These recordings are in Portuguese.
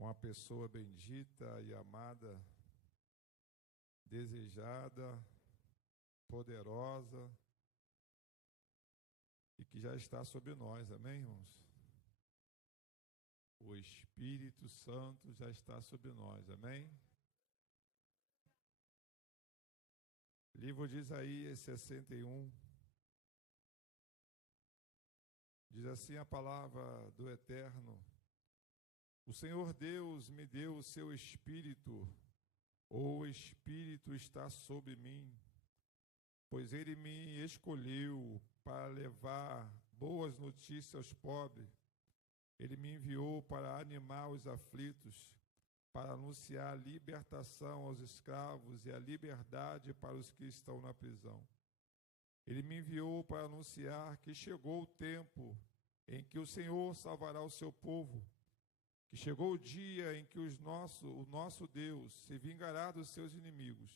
uma pessoa bendita e amada, desejada, poderosa e que já está sobre nós, amém, irmãos? O Espírito Santo já está sobre nós, amém? Livro de Isaías 61, diz assim a palavra do Eterno: o Senhor Deus me deu o seu Espírito, o Espírito está sobre mim, pois Ele me escolheu para levar boas notícias aos pobres. Ele me enviou para animar os aflitos, para anunciar a libertação aos escravos e a liberdade para os que estão na prisão. Ele me enviou para anunciar que chegou o tempo em que o Senhor salvará o seu povo, que chegou o dia em que o nosso Deus se vingará dos seus inimigos.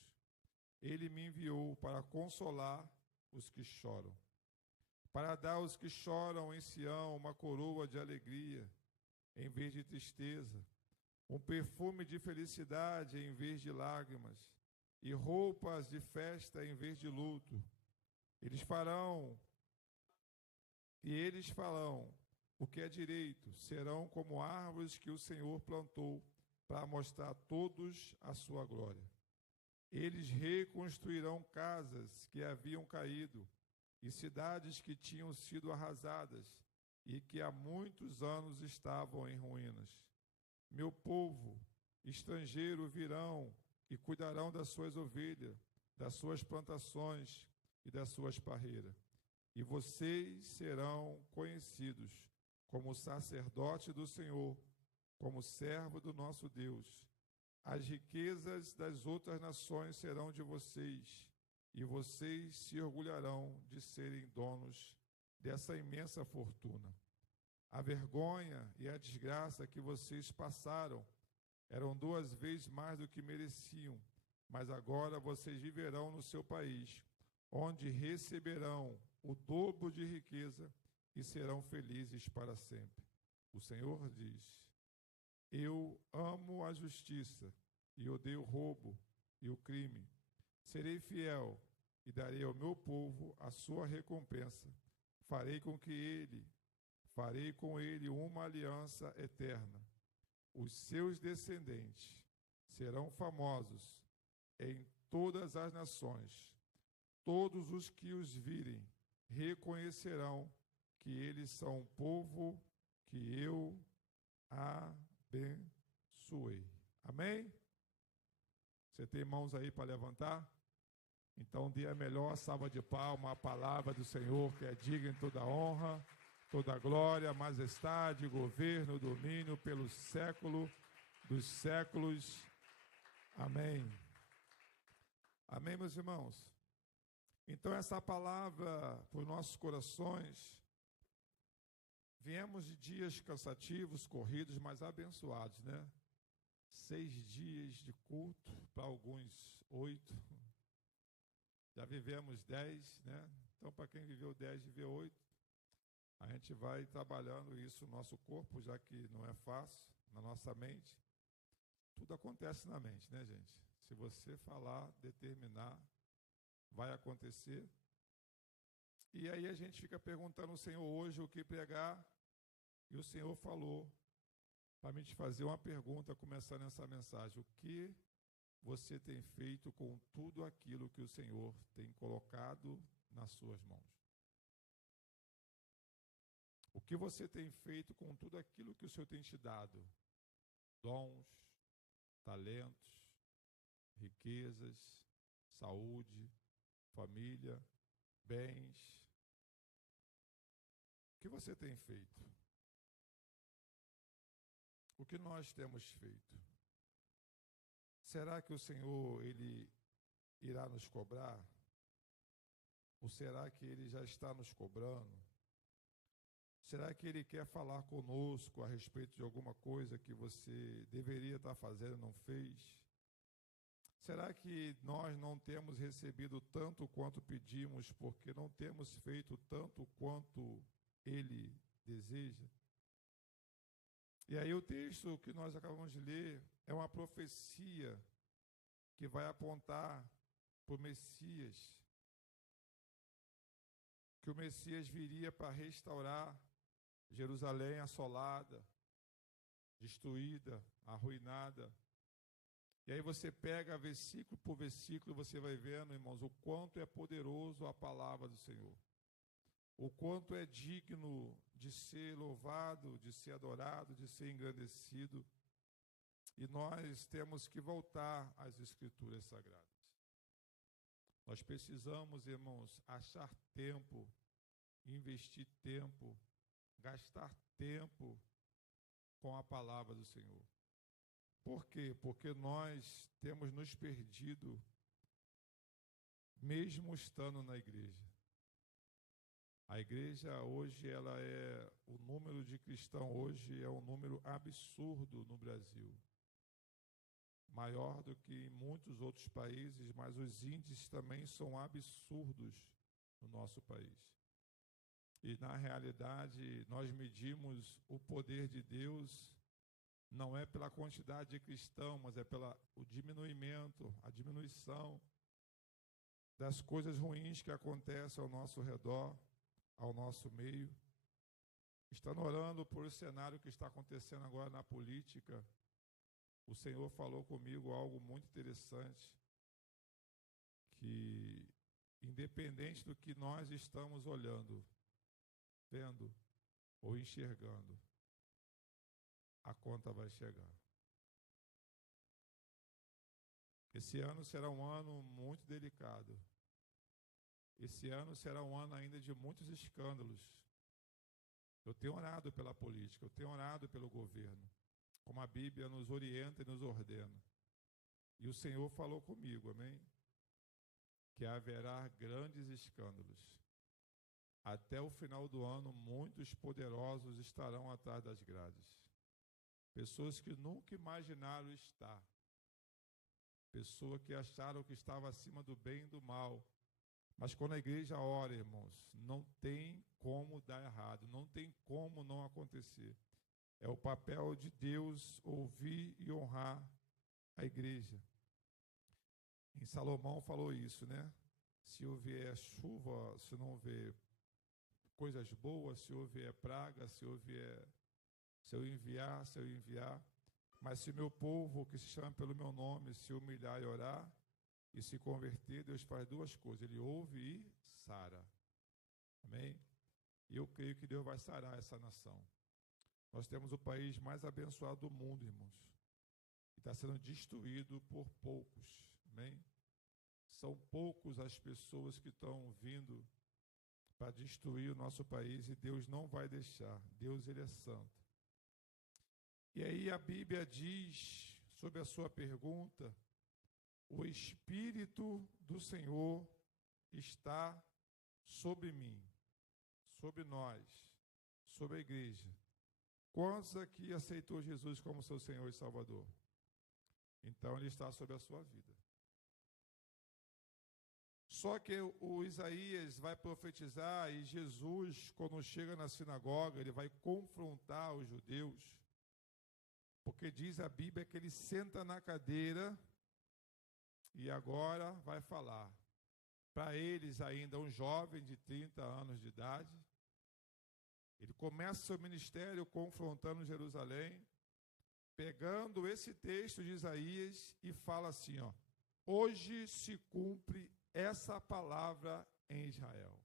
Ele me enviou para consolar os que choram, para dar aos que choram em Sião uma coroa de alegria em vez de tristeza, um perfume de felicidade em vez de lágrimas, e roupas de festa em vez de luto. Eles farão o que é direito, serão como árvores que o Senhor plantou para mostrar a todos a sua glória. Eles reconstruirão casas que haviam caído e cidades que tinham sido arrasadas e que há muitos anos estavam em ruínas. Meu povo estrangeiro virão e cuidarão das suas ovelhas, das suas plantações e das suas parreiras. E vocês serão conhecidos como sacerdote do Senhor, como servo do nosso Deus. As riquezas das outras nações serão de vocês, e vocês se orgulharão de serem donos dessa imensa fortuna. A vergonha e a desgraça que vocês passaram eram 2 vezes mais do que mereciam, mas agora vocês viverão no seu país, onde receberão o dobro de riqueza e serão felizes para sempre. O Senhor diz: eu amo a justiça e odeio o roubo e o crime. Serei fiel e darei ao meu povo a sua recompensa. Farei com ele uma aliança eterna. Os seus descendentes serão famosos em todas as nações. Todos os que os virem reconhecerão que eles são um povo que eu abençoei. Amém? Você tem mãos aí para levantar? Então dê a melhor salva de palmas à palavra do Senhor, que é digna de toda honra, toda glória, majestade, governo, domínio pelos séculos dos séculos. Amém. Amém, meus irmãos? Então essa palavra para os nossos corações, viemos de dias cansativos, corridos, mas abençoados, né? 6 dias de culto, para alguns 8. Já vivemos 10, né? Então, para quem viveu 10, viveu 8. A gente vai trabalhando isso no nosso corpo, já que não é fácil, na nossa mente. Tudo acontece na mente, né, gente? Se você falar, determinar, vai acontecer. E aí a gente fica perguntando ao Senhor hoje o que pregar, e o Senhor falou para mim te fazer uma pergunta, começando essa mensagem: o que você tem feito com tudo aquilo que o Senhor tem colocado nas suas mãos? O que você tem feito com tudo aquilo que o Senhor tem te dado? Dons, talentos, riquezas, saúde, família, bens. O que você tem feito? O que nós temos feito? Será que o Senhor, Ele irá nos cobrar? Ou será que Ele já está nos cobrando? Será que Ele quer falar conosco a respeito de alguma coisa que você deveria estar fazendo e não fez? Será que nós não temos recebido tanto quanto pedimos, porque não temos feito tanto quanto Ele deseja? E aí o texto que nós acabamos de ler é uma profecia que vai apontar para o Messias, que o Messias viria para restaurar Jerusalém assolada, destruída, arruinada. E aí você pega versículo por versículo, você vai vendo, irmãos, o quanto é poderoso a palavra do Senhor. O quanto é digno de ser louvado, de ser adorado, de ser engrandecido. E nós temos que voltar às Escrituras Sagradas. Nós precisamos, irmãos, achar tempo, investir tempo, gastar tempo com a palavra do Senhor. Por quê? Porque nós temos nos perdido, mesmo estando na igreja. A igreja hoje, o número de cristãos hoje é um número absurdo no Brasil. Maior do que em muitos outros países, mas os índices também são absurdos no nosso país. E, na realidade, nós medimos o poder de Deus, não é pela quantidade de cristãos, mas é pelo diminuimento, a diminuição das coisas ruins que acontecem ao nosso redor, ao nosso meio. Estando orando por o cenário que está acontecendo agora na política, o Senhor falou comigo algo muito interessante, que independente do que nós estamos olhando, vendo ou enxergando, a conta vai chegar. Esse ano será um ano muito delicado. Esse ano será um ano ainda de muitos escândalos. Eu tenho orado pela política, eu tenho orado pelo governo, como a Bíblia nos orienta e nos ordena. E o Senhor falou comigo, amém? Que haverá grandes escândalos. Até o final do ano, muitos poderosos estarão atrás das grades. Pessoas que nunca imaginaram estar. Pessoas que acharam que estava acima do bem e do mal. Mas quando a igreja ora, irmãos, não tem como dar errado, não tem como não acontecer. É o papel de Deus ouvir e honrar a igreja. Em Salomão falou isso, né? Se houver chuva, se não houver coisas boas, se houver praga, se eu enviar. Mas se meu povo, que se chama pelo meu nome, se humilhar e orar e se converter, Deus faz duas coisas. Ele ouve e sara. Amém? E eu creio que Deus vai sarar essa nação. Nós temos o país mais abençoado do mundo, irmãos. E está sendo destruído por poucos. Amém? São poucos as pessoas que estão vindo para destruir o nosso país e Deus não vai deixar. Deus, Ele é santo. E aí a Bíblia diz, sobre a sua pergunta, o Espírito do Senhor está sobre mim, sobre nós, sobre a igreja. Quantos aqui aceitou Jesus como seu Senhor e Salvador? Então Ele está sobre a sua vida. Só que o Isaías vai profetizar e Jesus, quando chega na sinagoga, ele vai confrontar os judeus, porque diz a Bíblia que ele senta na cadeira e agora vai falar. Para eles ainda um jovem de 30 anos de idade, ele começa seu ministério confrontando Jerusalém, pegando esse texto de Isaías e fala assim, ó, hoje se cumpre essa palavra em Israel.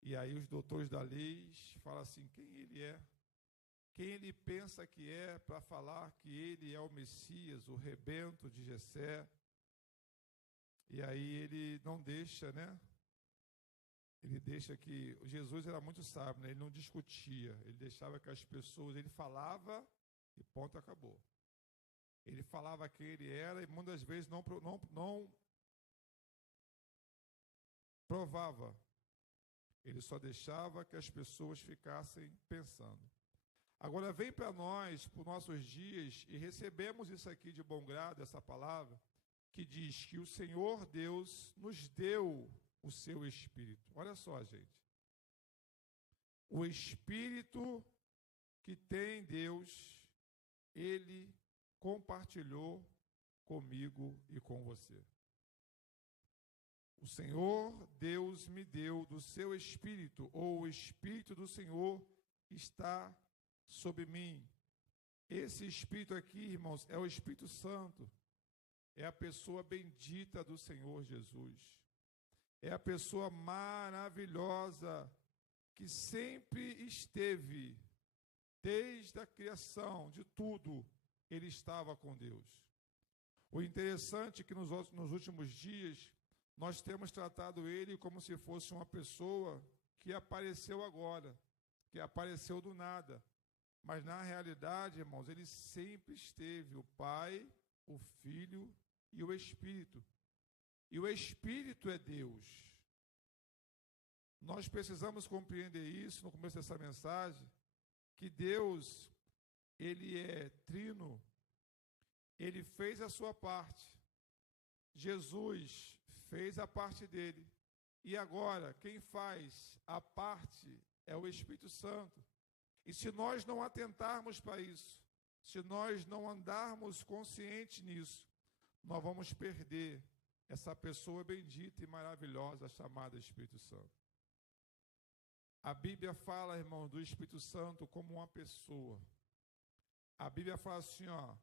E aí os doutores da lei falam assim, quem ele é? Quem ele pensa que é para falar que ele é o Messias, o rebento de Jessé? E aí ele não deixa, né? Ele deixa que... Jesus era muito sábio, né? Ele não discutia, ele deixava que as pessoas... Ele falava e ponto, acabou. Ele falava quem ele era e muitas vezes não provava. Ele só deixava que as pessoas ficassem pensando. Agora vem para nós, para os nossos dias, e recebemos isso aqui de bom grado, essa palavra, que diz que o Senhor Deus nos deu o seu Espírito. Olha só, gente. O Espírito que tem Deus, Ele compartilhou comigo e com você. O Senhor Deus me deu do seu Espírito, ou o Espírito do Senhor está sobre mim. Esse Espírito aqui, irmãos, é o Espírito Santo. É a pessoa bendita do Senhor Jesus. É a pessoa maravilhosa que sempre esteve, desde a criação de tudo, ele estava com Deus. O interessante é que nos últimos dias, nós temos tratado ele como se fosse uma pessoa que apareceu agora, que apareceu do nada. Mas na realidade, irmãos, ele sempre esteve, o Pai, o Filho e o Espírito. E o Espírito é Deus. Nós precisamos compreender isso no começo dessa mensagem, que Deus, ele é trino, ele fez a sua parte. Jesus fez a parte dele. E agora, quem faz a parte é o Espírito Santo. E se nós não atentarmos para isso, se nós não andarmos conscientes nisso, nós vamos perder essa pessoa bendita e maravilhosa chamada Espírito Santo. A Bíblia fala, irmão, do Espírito Santo como uma pessoa. A Bíblia fala assim, ó,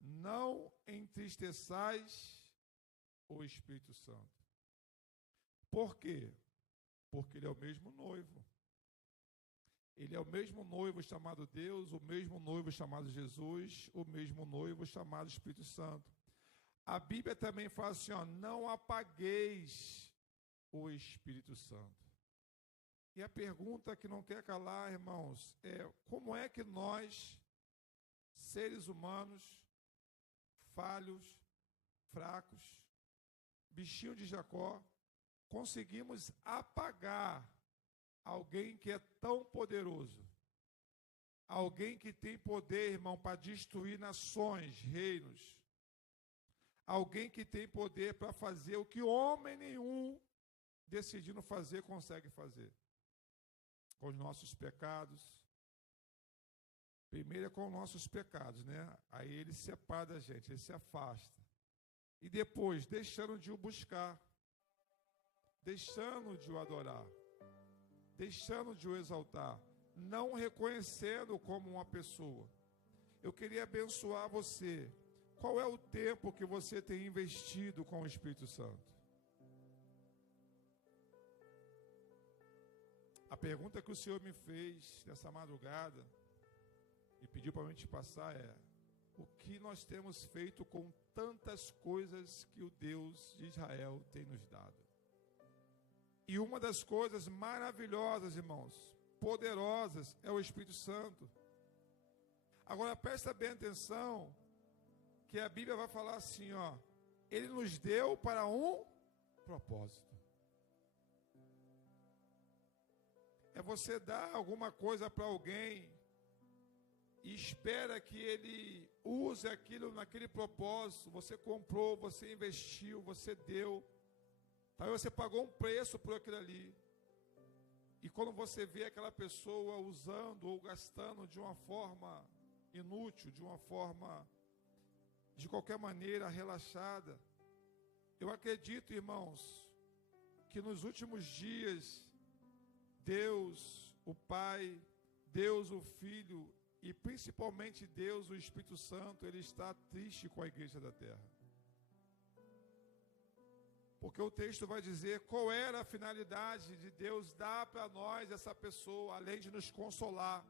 não entristeçais o Espírito Santo. Por quê? Porque ele é o mesmo noivo. Ele é o mesmo noivo chamado Deus, o mesmo noivo chamado Jesus, o mesmo noivo chamado Espírito Santo. A Bíblia também fala assim, ó, não apagueis o Espírito Santo. E a pergunta que não quer calar, irmãos, é como é que nós, seres humanos, falhos, fracos, bichinho de Jacó, conseguimos apagar alguém que é tão poderoso, alguém que tem poder, irmão, para destruir nações, reinos, alguém que tem poder para fazer o que homem nenhum, decidindo fazer, consegue fazer. Com os nossos pecados. Primeiro é com os nossos pecados, né? Aí ele se separa da gente, ele se afasta. E depois, deixando de o buscar, deixando de o adorar, deixando de o exaltar, não reconhecendo como uma pessoa. Eu queria abençoar você. Qual é o tempo que você tem investido com o Espírito Santo? A pergunta que o Senhor me fez nessa madrugada e pediu para a gente passar é: o que nós temos feito com tantas coisas que o Deus de Israel tem nos dado? E uma das coisas maravilhosas, irmãos, poderosas, é o Espírito Santo. Agora presta bem atenção, que a Bíblia vai falar assim, ó, ele nos deu para um propósito. É você dar alguma coisa para alguém e espera que ele use aquilo naquele propósito. Você comprou, você investiu, você deu. Talvez você pagou um preço por aquilo ali. E quando você vê aquela pessoa usando ou gastando de uma forma inútil, de uma forma, de qualquer maneira, relaxada, eu acredito, irmãos, que nos últimos dias, Deus, o Pai, Deus, o Filho e principalmente Deus, o Espírito Santo, ele está triste com a igreja da terra. Porque o texto vai dizer qual era a finalidade de Deus dar para nós essa pessoa, além de nos consolar,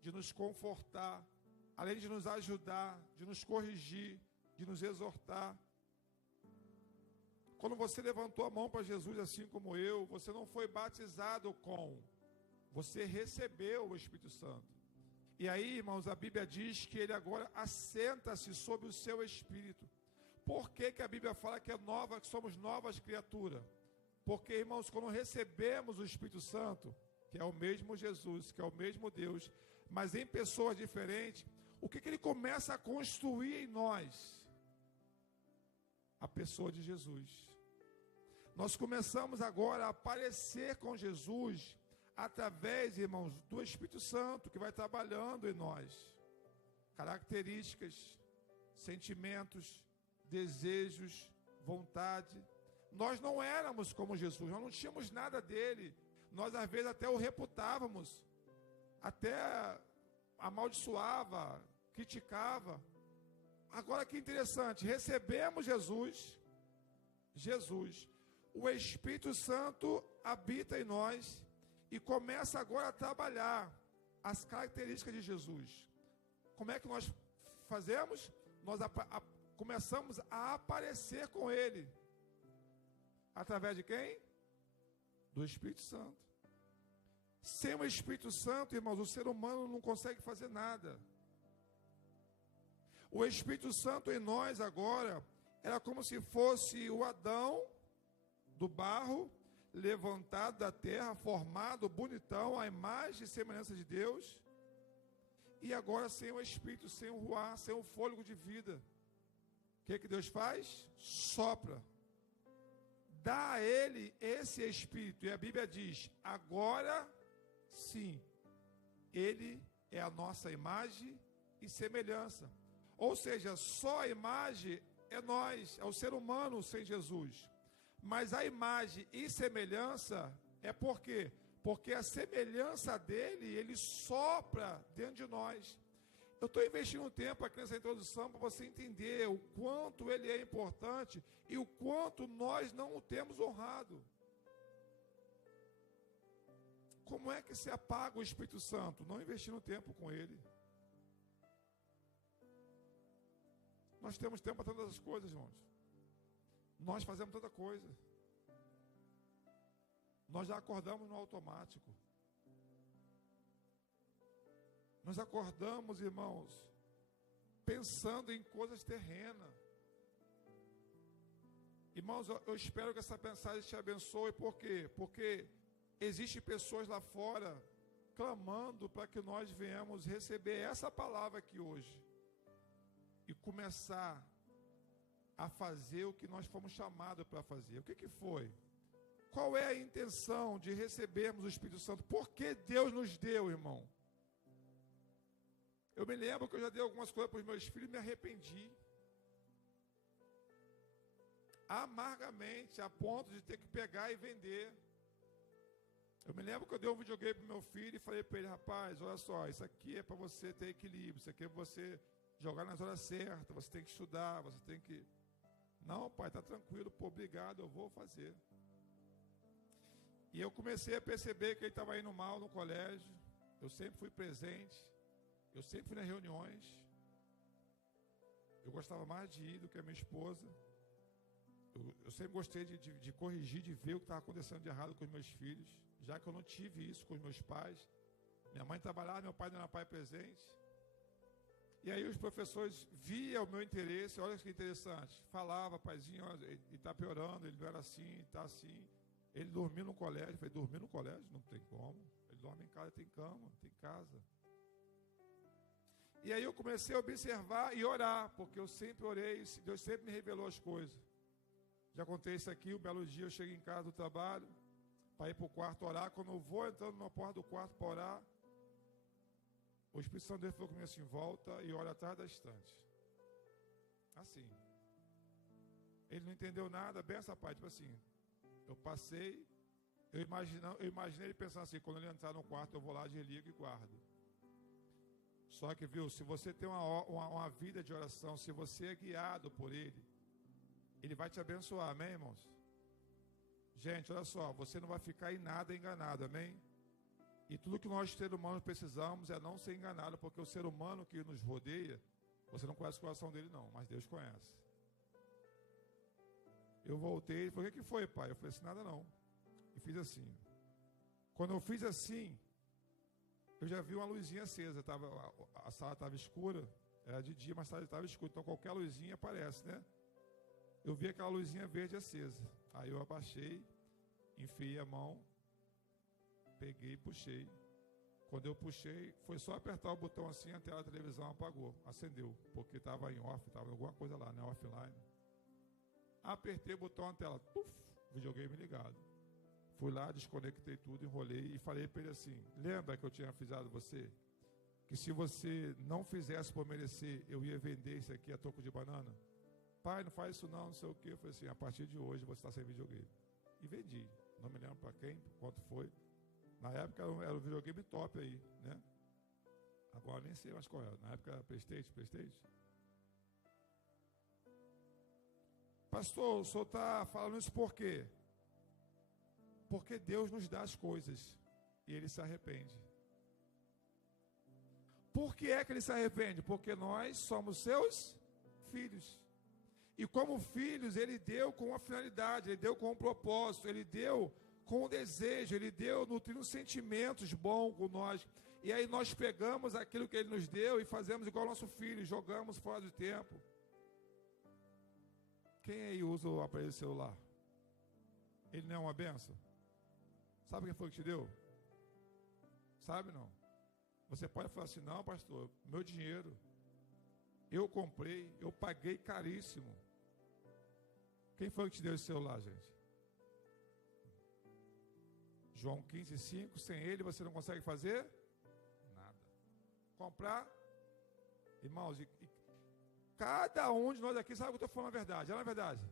de nos confortar, além de nos ajudar, de nos corrigir, de nos exortar. Quando você levantou a mão para Jesus, assim como eu, você não foi batizado com, você recebeu o Espírito Santo. E aí, irmãos, a Bíblia diz que ele agora assenta-se sobre o seu Espírito. Por que a Bíblia fala que é nova, que somos novas criaturas? Porque, irmãos, quando recebemos o Espírito Santo, que é o mesmo Jesus, que é o mesmo Deus, mas em pessoas diferentes, o que ele começa a construir em nós? A pessoa de Jesus. Nós começamos agora a parecer com Jesus, através, irmãos, do Espírito Santo, que vai trabalhando em nós. Características, sentimentos, desejos, vontade. Nós não éramos como Jesus, nós não tínhamos nada dele. Nós, às vezes, até o reputávamos, até amaldiçoava, criticava. Agora que interessante, recebemos Jesus, o Espírito Santo habita em nós e começa agora a trabalhar as características de Jesus. Como é que nós fazemos? Nós começamos a aparecer com Ele. Através de quem? Do Espírito Santo. Sem o Espírito Santo, irmãos, o ser humano não consegue fazer nada. O Espírito Santo em nós agora era como se fosse o Adão do barro, levantado da terra, formado, bonitão, à imagem e semelhança de Deus. E agora sem o Espírito, sem o ruá, sem o fôlego de vida. O que Deus faz? Sopra. Dá a ele esse Espírito. E a Bíblia diz, agora sim, ele é a nossa imagem e semelhança. Ou seja, só a imagem é nós, é o ser humano sem Jesus. Mas a imagem e semelhança é por quê? Porque a semelhança dele, ele sopra dentro de nós. Eu estou investindo um tempo aqui nessa introdução para você entender o quanto ele é importante e o quanto nós não o temos honrado. Como é que se apaga o Espírito Santo? Não investindo tempo com ele. Nós temos tempo para todas as coisas, irmãos. Nós fazemos tanta coisa. Nós já acordamos no automático. Nós acordamos, irmãos, pensando em coisas terrenas. Irmãos, eu espero que essa mensagem te abençoe. Por quê? Porque existem pessoas lá fora clamando para que nós venhamos receber essa palavra aqui hoje e começar a fazer o que nós fomos chamados para fazer. O que foi? Qual é a intenção de recebermos o Espírito Santo? Por que Deus nos deu, irmão? Eu me lembro que eu já dei algumas coisas para os meus filhos e me arrependi. Amargamente, a ponto de ter que pegar e vender. Eu me lembro que eu dei um videogame para o meu filho e falei para ele, rapaz, olha só, isso aqui é para você ter equilíbrio, isso aqui é para você jogar nas horas certas, você tem que estudar, você tem que... Não, pai, está tranquilo, pô, obrigado, eu vou fazer. E eu comecei a perceber que ele estava indo mal no colégio. Eu sempre fui presente, eu sempre fui nas reuniões. Eu gostava mais de ir do que a minha esposa. Eu sempre gostei de corrigir, de ver o que estava acontecendo de errado com os meus filhos, já que eu não tive isso com os meus pais. Minha mãe trabalhava, meu pai não era pai presente. E aí os professores viam o meu interesse, olha que interessante. Falava, paizinho, ele está piorando, ele não era assim, está assim. Ele dormia no colégio. Eu falei, dormir no colégio? Não tem como. Ele dorme em casa, tem cama, tem casa. E aí eu comecei a observar e orar, porque eu sempre orei, Deus sempre me revelou as coisas. Já contei isso aqui, um belo dia eu cheguei em casa do trabalho, para ir para o quarto orar. Quando eu vou entrando na porta do quarto para orar, o Espírito Santo de Deus falou comigo assim, volta e olha atrás da estante. Assim. Ele não entendeu nada, bem essa parte, tipo assim. Eu passei, eu imaginei ele pensando assim, quando ele entrar no quarto, eu vou lá, desligo e guardo. Só que, viu, se você tem uma vida de oração, se você é guiado por ele, ele vai te abençoar, amém, irmãos? Gente, olha só, você não vai ficar em nada enganado, amém? E tudo que nós, seres humanos, precisamos é não ser enganado, porque o ser humano que nos rodeia, você não conhece o coração dele não, mas Deus conhece. Eu voltei, ele falou, o que foi, pai? Eu falei assim, nada não. E fiz assim. Quando eu fiz assim, eu já vi uma luzinha acesa, a sala estava escura, era de dia, mas a sala estava escura, então qualquer luzinha aparece, né? Eu vi aquela luzinha verde acesa. Aí eu abaixei, enfiei a mão, peguei e puxei. Quando eu puxei, foi só apertar o botão assim, a tela da televisão apagou, acendeu, porque estava em off, estava alguma coisa lá, né, offline. Apertei o botão na tela, puf, videogame ligado. Fui lá, desconectei tudo, enrolei e falei para ele assim: lembra que eu tinha avisado você? Que se você não fizesse por merecer, eu ia vender isso aqui a troco de banana? Pai, não faz isso não sei o quê. Eu falei assim: a partir de hoje você está sem videogame. E vendi. Não me lembro para quem, quanto foi. Na época era um videogame top aí, né? Agora nem sei mais qual era. Na época era PlayStation. Pastor, o senhor está falando isso por quê? Porque Deus nos dá as coisas e Ele se arrepende. Por que é que Ele se arrepende? Porque nós somos seus filhos. E como filhos, Ele deu com uma finalidade, Ele deu com um propósito, Ele deu com um desejo, Ele deu nutrindo sentimentos bons com nós. E aí nós pegamos aquilo que Ele nos deu e fazemos igual ao nosso filho, jogamos fora do tempo. Quem aí usa o aparelho celular? Ele não é uma benção? Sabe quem foi que te deu? Sabe não? Você pode falar assim: não, pastor, meu dinheiro, eu comprei, eu paguei caríssimo. Quem foi que te deu esse celular, gente? João 15:5, sem ele você não consegue fazer nada. Comprar, irmãos, cada um de nós aqui sabe que eu estou falando a verdade, não é verdade?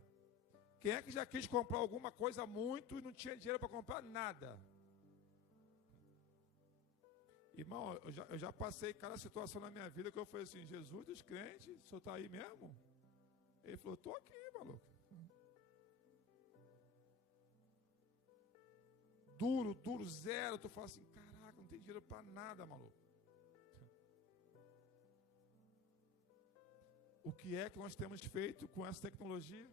Quem é que já quis comprar alguma coisa muito e não tinha dinheiro para comprar nada? Irmão, eu já passei cada situação na minha vida que eu falei assim: Jesus dos crentes, o senhor está aí mesmo? Ele falou: estou aqui, maluco. Duro, zero. Tu fala assim: caraca, não tem dinheiro para nada, maluco. O que é que nós temos feito com essa tecnologia?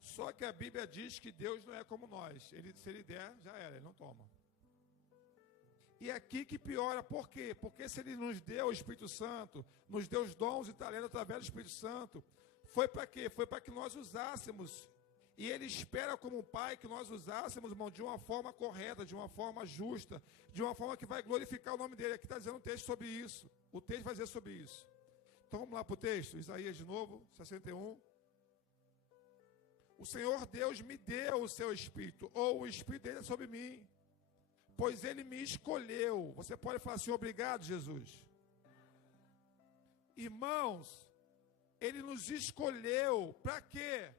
Só que a Bíblia diz que Deus não é como nós. Se Ele der, já era, Ele não toma. E é aqui que piora. Por quê? Porque se Ele nos deu o Espírito Santo, nos deu os dons e talentos através do Espírito Santo, foi para quê? Foi para que nós usássemos. E Ele espera como Pai que nós usássemos, irmão, de uma forma correta, de uma forma justa, de uma forma que vai glorificar o nome dEle. Aqui está dizendo um texto sobre isso. O texto vai dizer sobre isso. Então vamos lá para o texto. Isaías de novo, 61. O Senhor Deus me deu o seu Espírito, ou o Espírito dele é sobre mim, pois Ele me escolheu. Você pode falar assim: obrigado, Jesus. Irmãos, Ele nos escolheu, para quê?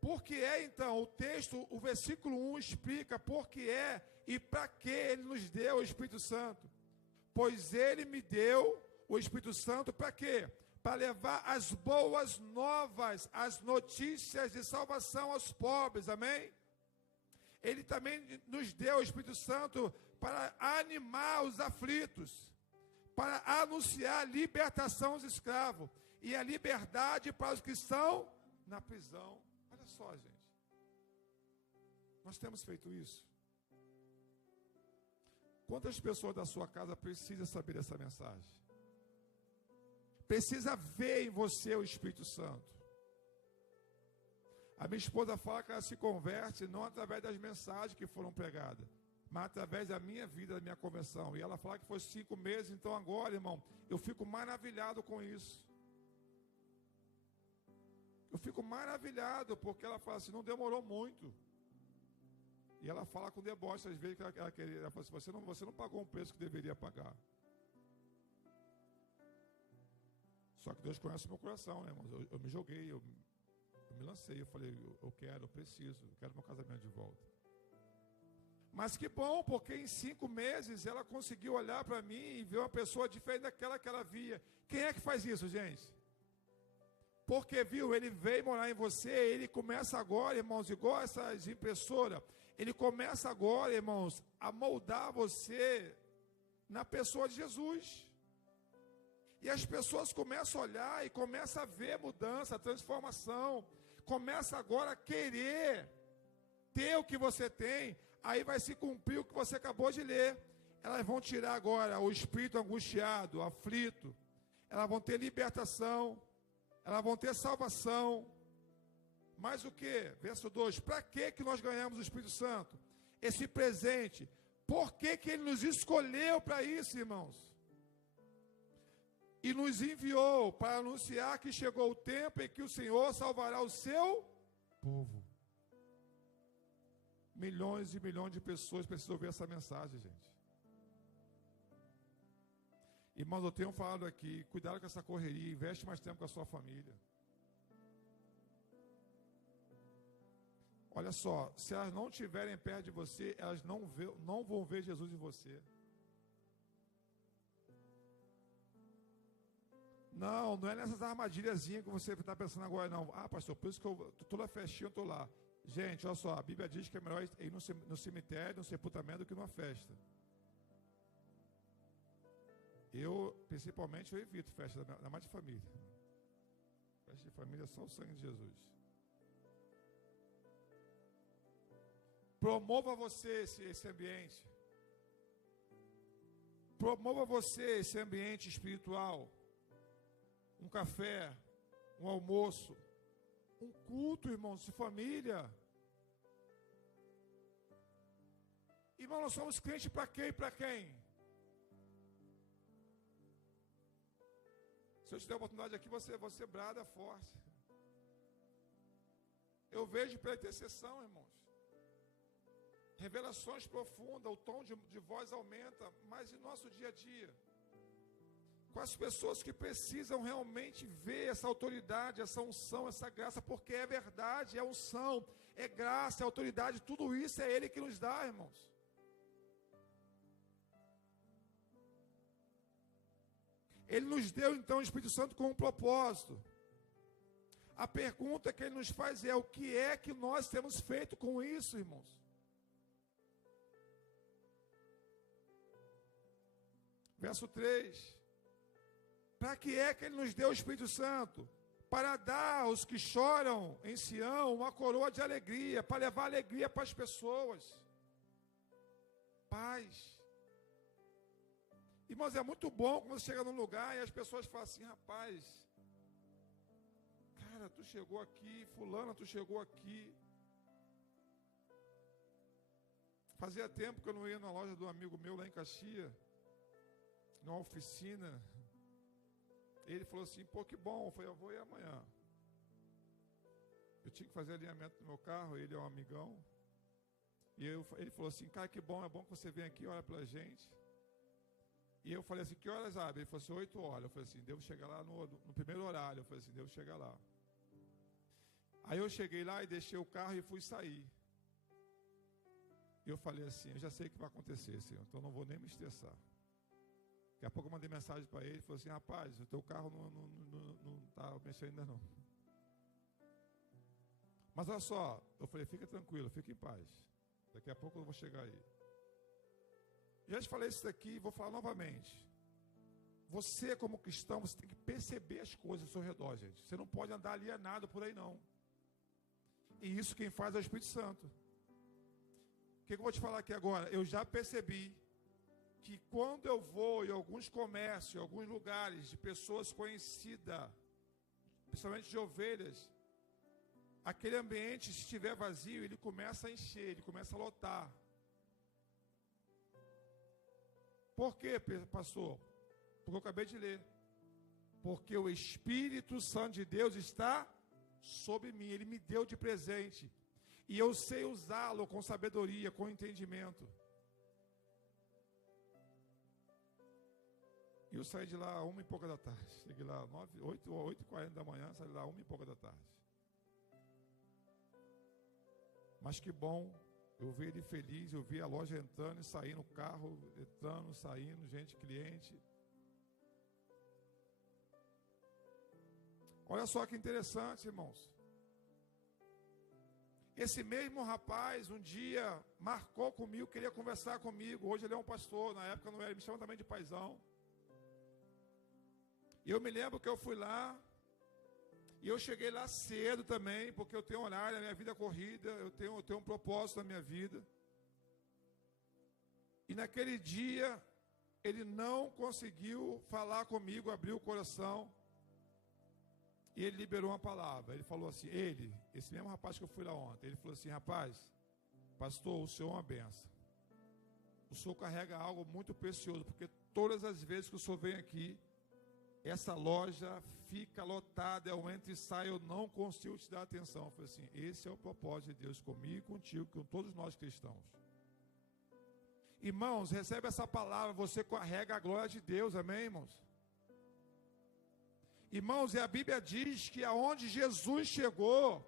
Porque então, o texto, o versículo 1 explica por que é e para que Ele nos deu o Espírito Santo. Pois Ele me deu o Espírito Santo para quê? Para levar as boas novas, as notícias de salvação aos pobres, amém? Ele também nos deu o Espírito Santo para animar os aflitos, para anunciar a libertação dos escravos e a liberdade para os que estão na prisão. Olha só, gente, nós temos feito isso. Quantas pessoas da sua casa precisam saber dessa mensagem? Precisa ver em você o Espírito Santo. A minha esposa fala que ela se converte não através das mensagens que foram pregadas, mas através da minha vida, da minha conversão. E ela fala que foi 5 meses, então agora, irmão, eu fico maravilhado com isso. Eu fico maravilhado, porque ela fala assim: não demorou muito. E ela fala com deboche, às vezes, que ela queria. Ela fala assim: você não pagou um preço que deveria pagar. Só que Deus conhece o meu coração, né, irmãos? Eu me joguei, eu me lancei, eu falei: eu quero, eu preciso, eu quero meu casamento de volta. Mas que bom, porque em 5 meses ela conseguiu olhar para mim e ver uma pessoa diferente daquela que ela via. Quem é que faz isso, gente? Porque, viu, Ele veio morar em você, Ele começa agora, irmãos, igual essas impressoras, Ele começa agora, irmãos, a moldar você na pessoa de Jesus. E as pessoas começam a olhar e começam a ver mudança, transformação. Começa agora a querer ter o que você tem. Aí vai se cumprir o que você acabou de ler. Elas vão tirar agora o espírito angustiado, aflito. Elas vão ter libertação. Elas vão ter salvação. Mas o que? Verso 2. Para que nós ganhamos o Espírito Santo? Esse presente. Por que Ele nos escolheu para isso, irmãos? E nos enviou para anunciar que chegou o tempo em que o Senhor salvará o seu povo. Milhões e milhões de pessoas precisam ouvir essa mensagem, gente. Irmãos, eu tenho falado aqui, cuidado com essa correria, investe mais tempo com a sua família. Olha só, se elas não estiverem perto de você, elas não vão ver Jesus em você. Não é nessas armadilhazinhas que você está pensando agora, não. Ah, pastor, por isso que eu toda festinha eu estou lá. Gente, olha só, a Bíblia diz que é melhor ir no cemitério, no sepultamento, do que numa festa. Principalmente, eu evito festa, da mais de família. Festa de família é só o sangue de Jesus. Promova você esse ambiente. Promova você esse ambiente espiritual. Um café, um almoço, um culto, irmãos, de família. Irmão, nós somos crentes para quem e para quem? Se eu te der a oportunidade aqui, você brada forte. Eu vejo pela intercessão, irmãos. Revelações profundas, o tom de voz aumenta, mas em nosso dia a dia, com as pessoas que precisam realmente ver essa autoridade, essa unção, essa graça, porque é verdade, é unção, é graça, é autoridade, tudo isso é Ele que nos dá, irmãos. Ele nos deu então o Espírito Santo com um propósito. A pergunta que Ele nos faz é: o que é que nós temos feito com isso, irmãos? Verso 3. Para que é que Ele nos deu o Espírito Santo? Para dar aos que choram em Sião uma coroa de alegria, para levar alegria para as pessoas. Paz. Irmãos, é muito bom quando você chega num lugar e as pessoas falam assim: rapaz, cara, tu chegou aqui, fulana, tu chegou aqui. Fazia tempo que eu não ia na loja de um amigo meu lá em Caxias, numa oficina. Ele falou assim: pô, que bom. Eu falei: eu vou ir amanhã. Eu tinha que fazer alinhamento do meu carro, ele é um amigão. E ele falou assim: cara, que bom, é bom que você vem aqui, olha pela gente. E eu falei assim: que horas abre? Ele falou assim: 8 horas. Eu falei assim: devo chegar lá no primeiro horário. Eu falei assim: devo chegar lá. Aí eu cheguei lá e deixei o carro e fui sair. E eu falei assim: eu já sei o que vai acontecer, Senhor, então não vou nem me estressar. Daqui a pouco eu mandei mensagem para ele, falou assim: rapaz, o teu carro não está mexendo ainda não. Mas olha só, eu falei: fica tranquilo, fica em paz. Daqui a pouco eu vou chegar aí. Já te falei isso daqui e vou falar novamente. Você, como cristão, você tem que perceber as coisas ao seu redor, gente. Você não pode andar alienado por aí, não. E isso quem faz é o Espírito Santo. O que eu vou te falar aqui agora? Eu já percebi que quando eu vou em alguns comércios, em alguns lugares de pessoas conhecidas, principalmente de ovelhas, aquele ambiente, se estiver vazio, ele começa a encher, ele começa a lotar. Por quê, pastor? Porque eu acabei de ler. Porque o Espírito Santo de Deus está sobre mim, Ele me deu de presente. E eu sei usá-lo com sabedoria, com entendimento. E eu saí de lá 1 e pouca da tarde. Cheguei lá 8h40 da manhã, saí de lá 1 e pouca da tarde. Mas que bom, eu vi ele feliz, eu vi a loja entrando e saindo, o carro entrando, saindo, gente, cliente. Olha só que interessante, irmãos. Esse mesmo rapaz, um dia, marcou comigo, queria conversar comigo. Hoje ele é um pastor, na época não era, ele me chama também de paizão. E eu me lembro que eu fui lá, e eu cheguei lá cedo também, porque eu tenho horário, a minha vida é corrida, eu tenho um propósito na minha vida. E naquele dia, ele não conseguiu falar comigo, abriu o coração, e ele liberou uma palavra. Ele falou assim, esse mesmo rapaz que eu fui lá ontem, ele falou assim: rapaz, pastor, o senhor é uma benção. O senhor carrega algo muito precioso, porque todas as vezes que o senhor vem aqui, essa loja fica lotada, eu entro e saio, eu não consigo te dar atenção. Eu falei assim, esse é o propósito de Deus comigo e contigo, com todos nós cristãos. Irmãos, recebe essa palavra, você carrega a glória de Deus, amém, irmãos? Irmãos, e a Bíblia diz que aonde Jesus chegou,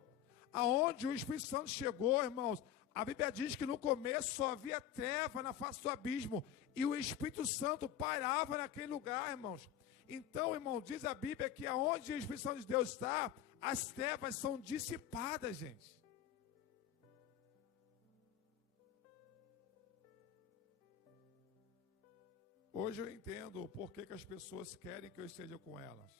aonde o Espírito Santo chegou, irmãos, a Bíblia diz que no começo só havia treva na face do abismo, e o Espírito Santo parava naquele lugar, irmãos. Então, irmão, diz a Bíblia que aonde o Espírito Santo de Deus está, as trevas são dissipadas, gente. Hoje eu entendo o porquê que as pessoas querem que eu esteja com elas.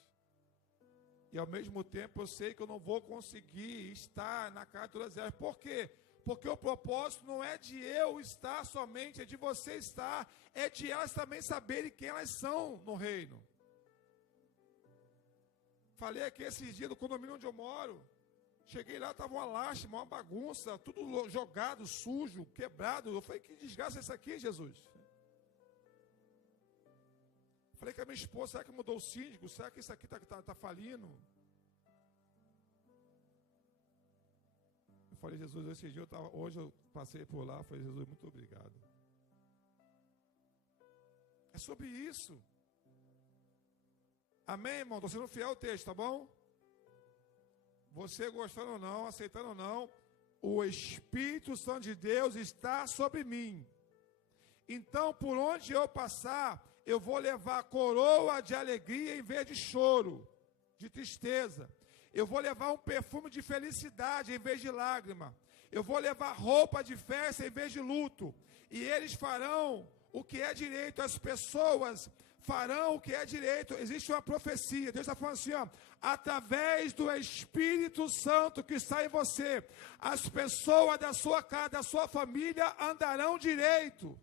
E ao mesmo tempo eu sei que eu não vou conseguir estar na cara de todas elas. Por quê? Porque o propósito não é de eu estar somente, é de você estar, é de elas também saberem quem elas são no reino. Falei aqui esses dias do condomínio onde eu moro. Cheguei lá, estava uma lástima, uma bagunça, tudo jogado, sujo, quebrado. Eu falei, que desgraça é isso aqui, Jesus? Falei com a minha esposa, será que mudou o síndico? Será que isso aqui está falindo? Eu falei, Jesus, esse dia hoje eu passei por lá, falei, Jesus, muito obrigado. É sobre isso. Amém, irmão? Estou sendo fiel ao texto, tá bom? Você gostando ou não, aceitando ou não, o Espírito Santo de Deus está sobre mim. Então, por onde eu passar, eu vou levar coroa de alegria em vez de choro, de tristeza. Eu vou levar um perfume de felicidade em vez de lágrima. Eu vou levar roupa de festa em vez de luto. E eles farão o que é direito. As pessoas farão o que é direito. Existe uma profecia. Deus está falando assim, ó, através do Espírito Santo que está em você, as pessoas da sua casa, da sua família andarão direito.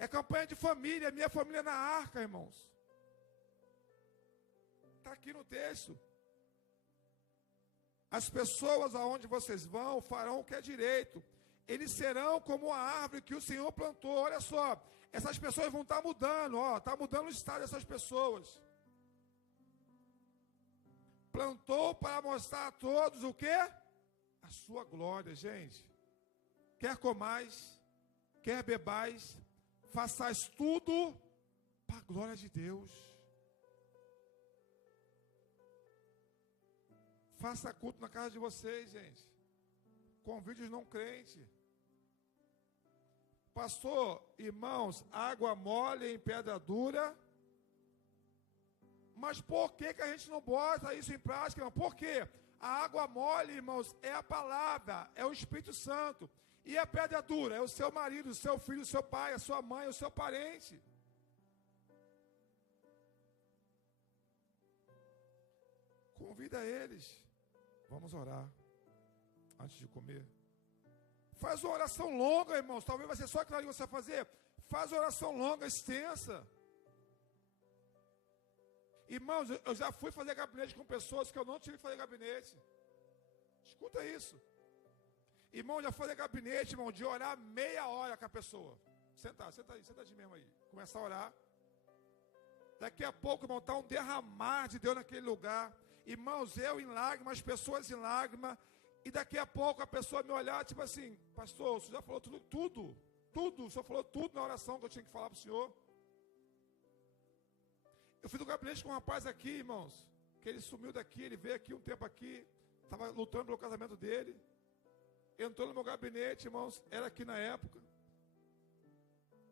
É campanha de família, minha família na arca, irmãos. Está aqui no texto. As pessoas aonde vocês vão farão o que é direito. Eles serão como a árvore que o Senhor plantou. Olha só, essas pessoas vão estar mudando, ó, está mudando o estado dessas pessoas. Plantou para mostrar a todos o quê? A sua glória, gente. Quer comais, quer bebais, façais tudo para a glória de Deus. Faça culto na casa de vocês, gente. Convide os não crentes. Pastor, irmãos, água mole em pedra dura. Mas por que a gente não bota isso em prática, irmão? Por quê? A água mole, irmãos, é a palavra, é o Espírito Santo. E a pedra dura é o seu marido, o seu filho, o seu pai, a sua mãe, o seu parente. Convida eles. Vamos orar antes de comer. Faz uma oração longa, irmãos. Talvez vai ser só aquilo que você vai fazer. Faz uma oração longa, extensa. Irmãos, eu já fui fazer gabinete com pessoas que eu não tive que fazer gabinete. Escuta isso. Irmão, já fazer gabinete, irmão, de orar meia hora com a pessoa. Senta aí mesmo aí. Começar a orar. Daqui a pouco, irmão, está um derramar de Deus naquele lugar. Irmãos, eu em lágrimas, as pessoas em lágrimas. E daqui a pouco a pessoa me olhar, tipo assim, pastor, o senhor já falou tudo. O senhor falou tudo na oração que eu tinha que falar para o senhor. Eu fiz um gabinete com um rapaz aqui, irmãos, que ele sumiu daqui, ele veio aqui um tempo aqui, estava lutando pelo casamento dele. Entrou no meu gabinete, irmãos, era aqui na época.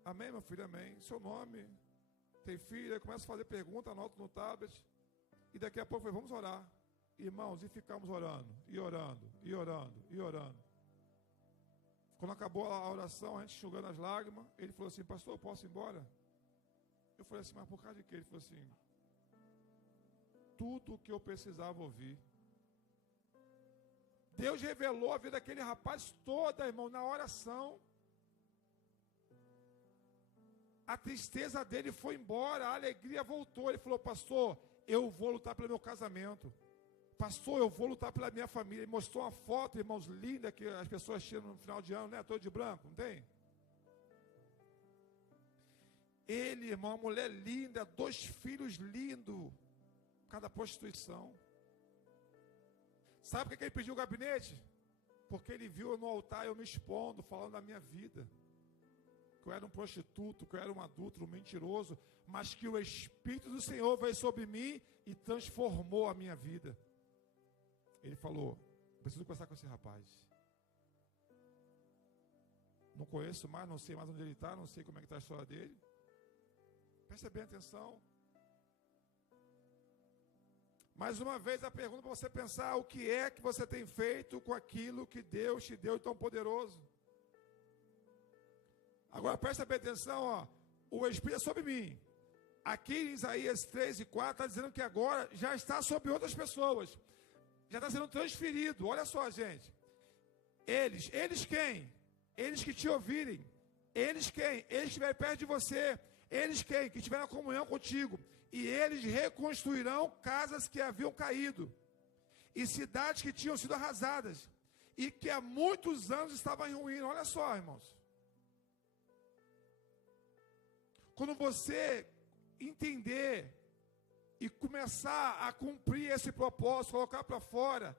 Amém, meu filho, amém. Seu nome, tem filha, começa a fazer pergunta, anota no tablet. E daqui a pouco eu falei, vamos orar. Irmãos, e ficamos orando, e orando, e orando, e orando. Quando acabou a oração, a gente enxugando as lágrimas, ele falou assim, pastor, eu posso ir embora? Eu falei assim, mas por causa de quê? Ele falou assim, tudo o que eu precisava ouvir. Deus revelou a vida daquele rapaz toda, irmão, na oração. A tristeza dele foi embora, a alegria voltou. Ele falou, pastor, eu vou lutar pelo meu casamento. Pastor, eu vou lutar pela minha família. Ele mostrou uma foto, irmãos, linda, que as pessoas tiram no final de ano, né? Todo de branco, não tem? Ele, irmão, uma mulher linda, 2 filhos lindos, cada prostituição. Sabe por que ele pediu o gabinete? Porque ele viu no altar eu me expondo, falando da minha vida. Que eu era um prostituto, que eu era um adúltero, um mentiroso, mas que o Espírito do Senhor veio sobre mim e transformou a minha vida. Ele falou, preciso conversar com esse rapaz. Não conheço mais, não sei mais onde ele está, não sei como é que está a história dele. Presta bem atenção. Mais uma vez a pergunta para você pensar, o que é que você tem feito com aquilo que Deus te deu tão poderoso? Agora presta bem atenção, ó. O Espírito é sobre mim. Aqui em Isaías 3 e 4 está dizendo que agora já está sobre outras pessoas. Já está sendo transferido. Olha só, gente. Eles quem? Eles que te ouvirem. Eles quem? Eles que estiverem perto de você. Eles quem? Que estiverem na comunhão contigo. E eles reconstruirão casas que haviam caído. E cidades que tinham sido arrasadas. E que há muitos anos estavam em ruína. Olha só, irmãos. Quando você entender e começar a cumprir esse propósito, colocar para fora,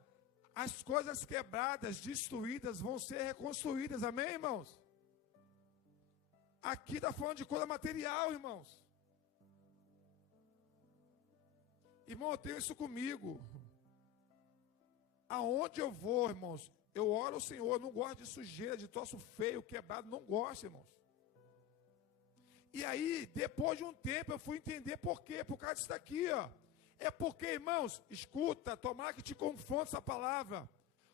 as coisas quebradas, destruídas, vão ser reconstruídas, amém, irmãos? Aqui está falando de coisa material, irmãos. Irmão, eu tenho isso comigo. Aonde eu vou, irmãos, eu oro ao Senhor, eu não gosto de sujeira, de troço feio, quebrado, não gosto, irmãos. E aí, depois de um tempo, eu fui entender por quê, por causa disso daqui, ó. É porque, irmãos, escuta, tomara que te confronte essa palavra.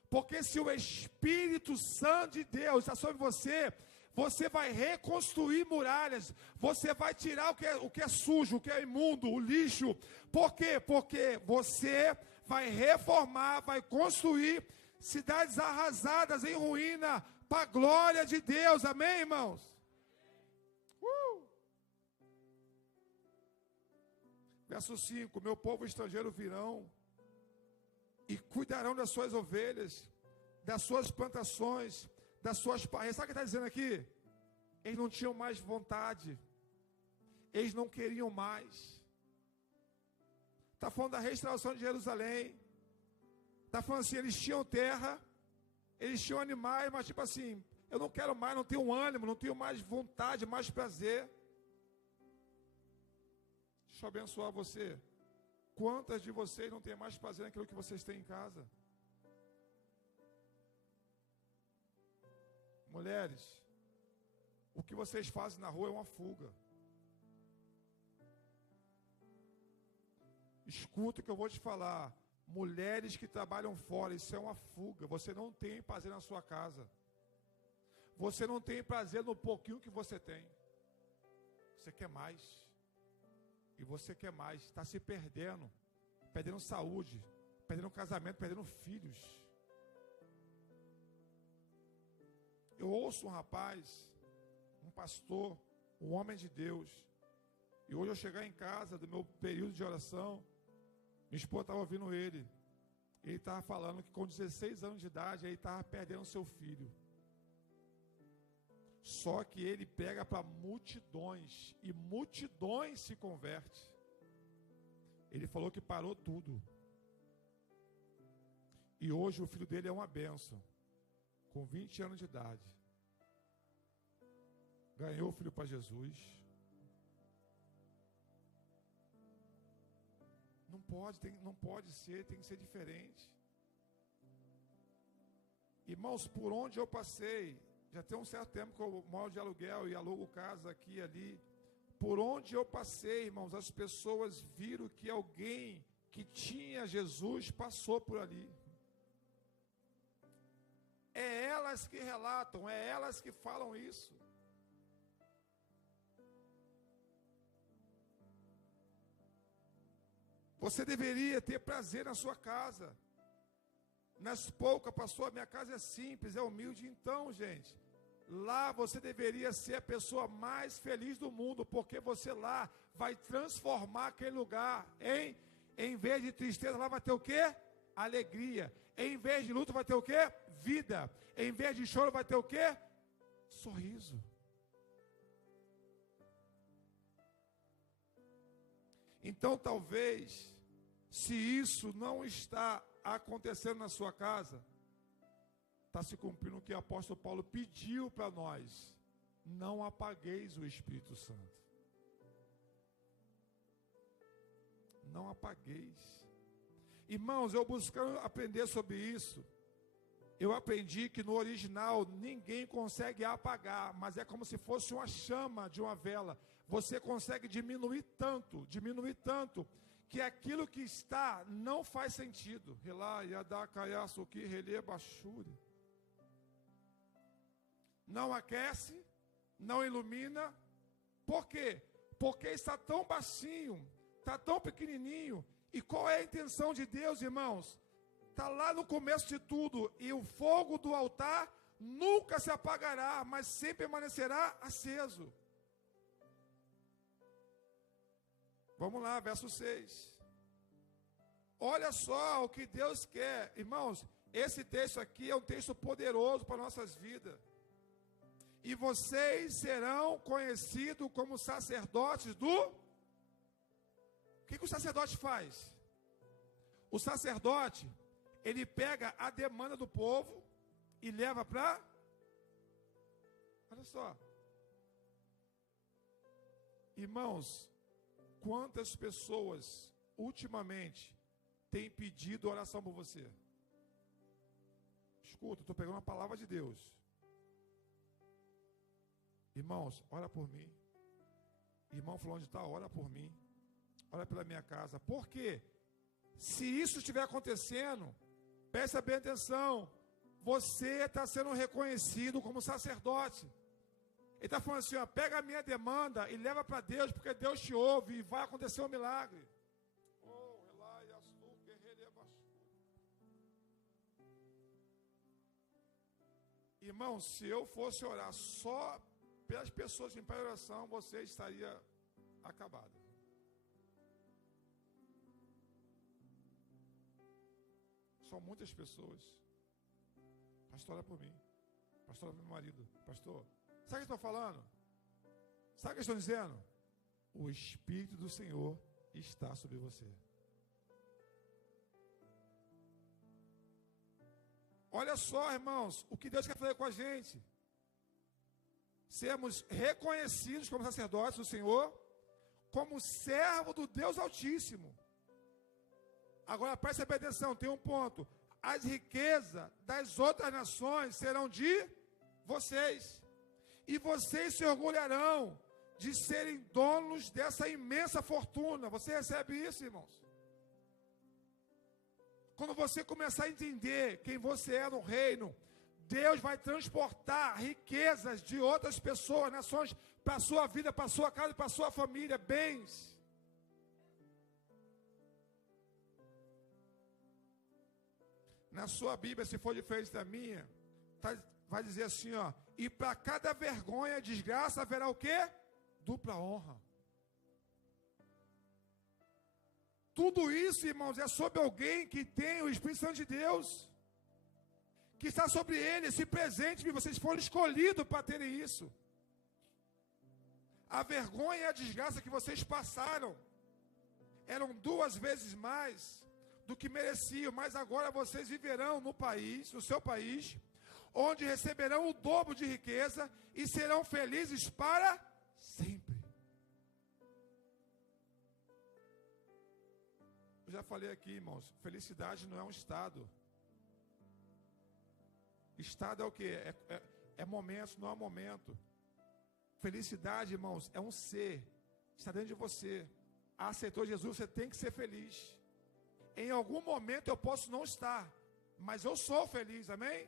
Porque se o Espírito Santo de Deus está sobre você, você vai reconstruir muralhas, você vai tirar o que é sujo, o que é imundo, o lixo. Por quê? Porque você vai reformar, vai construir cidades arrasadas em ruína, para a glória de Deus, amém, irmãos? Verso 5, meu povo estrangeiro virão e cuidarão das suas ovelhas, das suas plantações, das suas parreiras. Sabe o que está dizendo aqui? Eles não tinham mais vontade, eles não queriam mais. Está falando da restauração de Jerusalém. Está falando assim, eles tinham terra, eles tinham animais, mas tipo assim, eu não quero mais, não tenho ânimo, não tenho mais vontade, mais prazer. Deixa eu abençoar você. Quantas de vocês não têm mais prazer naquilo que vocês têm em casa? Mulheres, o que vocês fazem na rua é uma fuga. Escuta o que eu vou te falar. Mulheres que trabalham fora, isso é uma fuga. Você não tem prazer na sua casa. Você não tem prazer no pouquinho que você tem. Você quer mais. E você quer mais. Está se perdendo. Perdendo saúde. Perdendo casamento. Perdendo filhos. Eu ouço um rapaz, um pastor, um homem de Deus. E hoje eu chegar em casa do meu período de oração, minha esposa estava ouvindo ele. Ele estava falando que com 16 anos de idade, ele estava perdendo seu filho. Só que ele pega para multidões, e multidões se convertem. Ele falou que parou tudo. E hoje o filho dele é uma bênção. Com 20 anos de idade. Ganhou o filho para Jesus. Não pode ser, tem que ser diferente. Irmãos, por onde eu passei, já tem um certo tempo que eu moro de aluguel e alugo casa aqui e ali. Por onde eu passei, irmãos, as pessoas viram que alguém que tinha Jesus passou por ali. É elas que relatam, é elas que falam isso. Você deveria ter prazer na sua casa. Nas poucas, pastor, minha casa é simples, é humilde. Então, gente, lá você deveria ser a pessoa mais feliz do mundo, porque você lá vai transformar aquele lugar em vez de tristeza, lá vai ter o quê? Alegria. Em vez de luto vai ter o quê? Vida. Em vez de choro vai ter o quê? Sorriso. Então, talvez, se isso não está acontecendo na sua casa, está se cumprindo o que o apóstolo Paulo pediu para nós: não apagueis o Espírito Santo. Não apagueis. Irmãos, eu buscando aprender sobre isso, eu aprendi que no original ninguém consegue apagar, mas é como se fosse uma chama de uma vela. Você consegue diminuir tanto, que aquilo que está não faz sentido. Não aquece, não ilumina. Por quê? Porque está tão baixinho, está tão pequenininho. E qual é a intenção de Deus, irmãos? Está lá no começo de tudo. E o fogo do altar nunca se apagará, mas sempre permanecerá aceso. Vamos lá, verso 6. Olha só o que Deus quer. Irmãos, esse texto aqui é um texto poderoso para nossas vidas. E vocês serão conhecidos como sacerdotes do... O que o sacerdote faz? O sacerdote, ele pega a demanda do povo e leva para... Olha só. Irmãos, quantas pessoas ultimamente têm pedido oração por você? Escuta, estou pegando a palavra de Deus. Irmãos, ora por mim. Irmão fulano de tal, ora por mim. Ora pela minha casa. Por quê? Se isso estiver acontecendo, presta bem atenção. Você está sendo reconhecido como sacerdote. Ele está falando assim, ó, pega a minha demanda e leva para Deus, porque Deus te ouve e vai acontecer um milagre. Irmão, se eu fosse orar só pelas pessoas que me pedem oração, você estaria acabado. São muitas pessoas. Pastor, ora por mim. Pastor, ora por meu marido. Pastor, sabe o que eu estou falando? Sabe o que eu estou dizendo? O Espírito do Senhor está sobre você. Olha só, irmãos, o que Deus quer fazer com a gente. Sermos reconhecidos como sacerdotes do Senhor, como servo do Deus Altíssimo. Agora, preste bem atenção, tem um ponto. As riquezas das outras nações serão de vocês. E vocês se orgulharão de serem donos dessa imensa fortuna. Você recebe isso, irmãos? Quando você começar a entender quem você é no reino, Deus vai transportar riquezas de outras pessoas, nações, para a sua vida, para a sua casa, para a sua família, bens. Na sua Bíblia, se for diferente da minha, vai dizer assim, ó, e para cada vergonha, desgraça, haverá o quê? Dupla honra. Tudo isso, irmãos, é sobre alguém que tem o Espírito Santo de Deus, que está sobre ele, esse presente, que vocês foram escolhidos para terem isso. A vergonha e a desgraça que vocês passaram eram 2 vezes mais do que mereciam, mas agora vocês viverão no país, no seu país, onde receberão o dobro de riqueza e serão felizes para sempre. Eu já falei aqui, irmãos, felicidade não é um estado. Estado é o quê? É momento, não é momento. Felicidade, irmãos, é um ser. Está dentro de você. Aceitou Jesus, você tem que ser feliz. Em algum momento eu posso não estar, mas eu sou feliz, amém?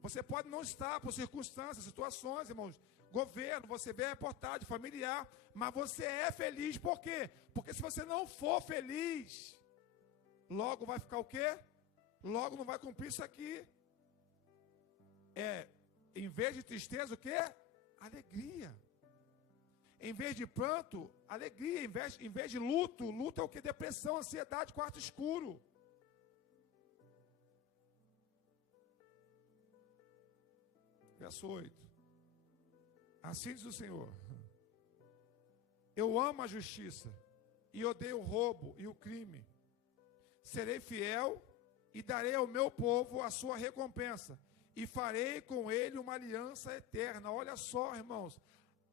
Você pode não estar por circunstâncias, situações, irmãos, governo, você vê reportagem familiar, mas você é feliz, por quê? Porque se você não for feliz, logo vai ficar o quê? Logo não vai cumprir isso aqui. Em vez de tristeza, o quê? Alegria. Em vez de pranto, alegria. Em vez de luto, luto é o que? Depressão, ansiedade, quarto escuro. Verso 8. Assim diz o Senhor: eu amo a justiça e odeio o roubo e o crime. Serei fiel e darei ao meu povo a sua recompensa, e farei com ele uma aliança eterna. Olha só, irmãos.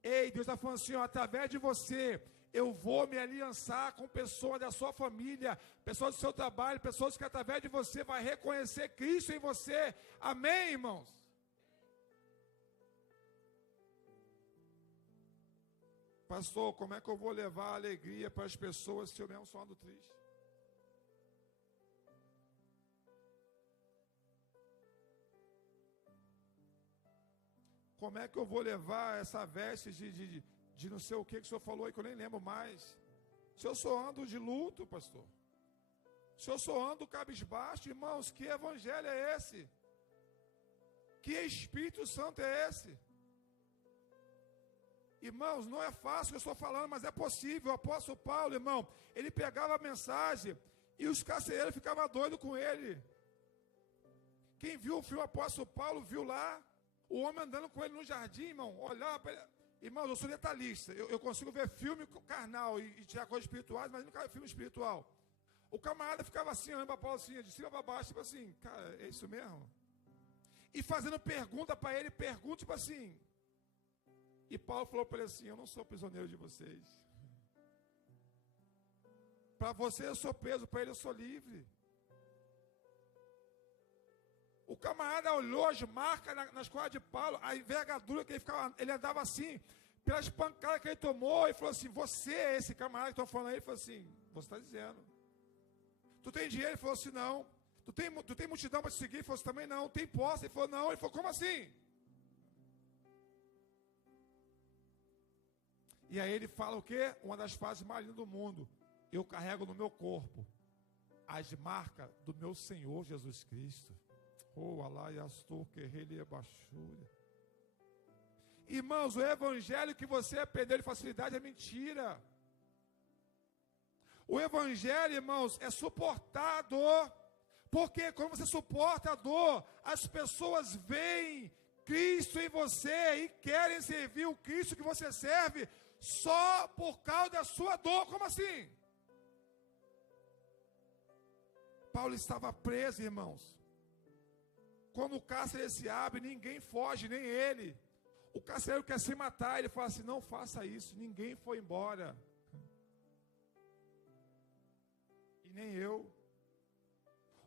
Ei, Deus está falando assim, ó, através de você, eu vou me aliançar com pessoas da sua família, pessoas do seu trabalho, pessoas que através de você vai reconhecer Cristo em você. Amém, irmãos? Pastor, como é que eu vou levar a alegria para as pessoas se eu mesmo só ando triste? Como é que eu vou levar essa veste de não sei o que o senhor falou aí, que eu nem lembro mais? Se eu só ando de luto, pastor. Se eu só ando cabisbaixo, irmãos, que evangelho é esse? Que Espírito Santo é esse? Irmãos, não é fácil o que eu estou falando, mas é possível. O apóstolo Paulo, irmão, ele pegava a mensagem e os carcereiros ficavam doidos com ele. Quem viu o filme Apóstolo Paulo, viu lá o homem andando com ele no jardim, irmão, olhava para ele. Irmão, eu sou detalhista, eu consigo ver filme carnal e tirar coisas espirituais, mas nunca filme espiritual. O camarada ficava assim, olhando para Paulo assim, de cima para baixo, tipo assim, cara, é isso mesmo? E fazendo pergunta para ele, tipo assim. E Paulo falou para ele assim, eu não sou prisioneiro de vocês. Para você eu sou preso, para ele eu sou livre. O camarada olhou as marcas nas costas de Paulo, a envergadura que ele andava assim, pelas pancadas que ele tomou, e falou assim, você é esse camarada que estão falando aí? Ele falou assim, você está dizendo. Tu tem dinheiro? Ele falou assim, não. Tu tem multidão para te seguir? Ele falou assim, também não. Tem posse? Ele falou, não. Ele falou, como assim? E aí ele fala o quê? Uma das fases mais lindas do mundo. Eu carrego no meu corpo as marcas do meu Senhor Jesus Cristo. Oh, Allah yastur que baixura. Irmãos, o evangelho que você perdeu de facilidade é mentira. O evangelho, irmãos, é suportar a dor. Porque quando você suporta a dor, as pessoas veem Cristo em você e querem servir o Cristo que você serve só por causa da sua dor. Como assim? Paulo estava preso, irmãos. Quando o cárcere se abre, ninguém foge, nem ele. O carcereiro quer se matar, ele fala assim, não faça isso, ninguém foi embora. E nem eu.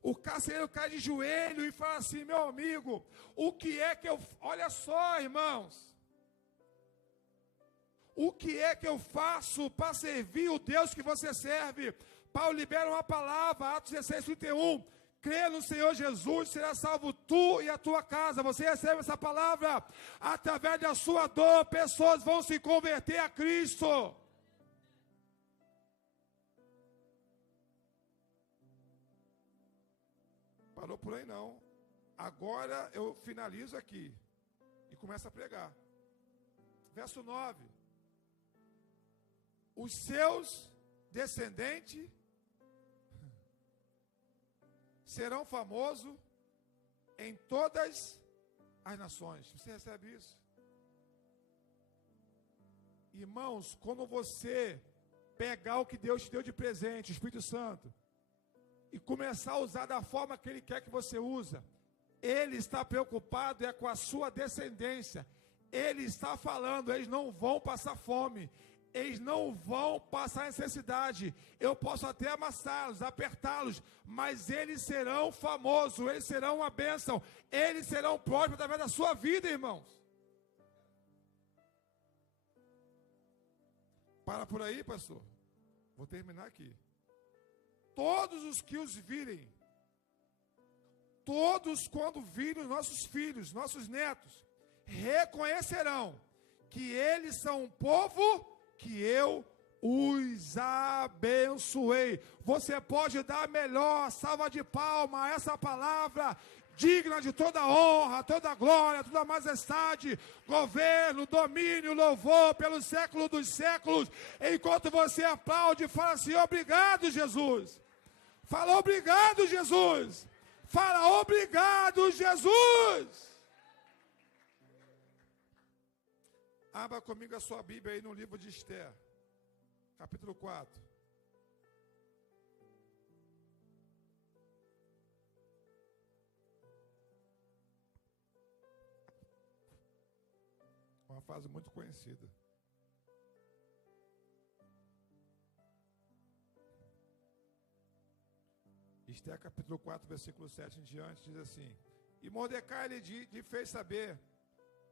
O carcereiro cai de joelho e fala assim, meu amigo, o que é que eu... Olha só, irmãos. O que é que eu faço para servir o Deus que você serve? Paulo libera uma palavra, Atos 16, 31. Crê no Senhor Jesus, será salvo tu e a tua casa. Você recebe essa palavra? Através da sua dor, pessoas vão se converter a Cristo. Parou por aí não. Agora eu finalizo aqui e começo a pregar. Verso 9. Os seus descendentes serão famosos em todas as nações. Você recebe isso? Irmãos, quando você pegar o que Deus te deu de presente, o Espírito Santo, e começar a usar da forma que Ele quer que você usa, Ele está preocupado com a sua descendência. Ele está falando, eles não vão passar fome. Eles não vão passar necessidade. Eu posso até amassá-los, apertá-los, mas eles serão famosos, eles serão uma bênção, eles serão prósperos através da sua vida, irmãos. Para por aí, pastor. Vou terminar aqui. Todos os que os virem, todos quando virem os nossos filhos, nossos netos, reconhecerão que eles são um povo que eu os abençoei. Você pode dar melhor salva de palma a essa palavra, digna de toda honra, toda glória, toda majestade, governo, domínio, louvor pelos séculos dos séculos. Enquanto você aplaude, fala assim, obrigado, Jesus. Fala, obrigado, Jesus. Fala, obrigado, Jesus. Abra comigo a sua Bíblia aí no livro de Esther, capítulo 4. uma frase muito conhecida. Esther capítulo 4, versículo 7 em diante, diz assim: e Mordecai lhe fez saber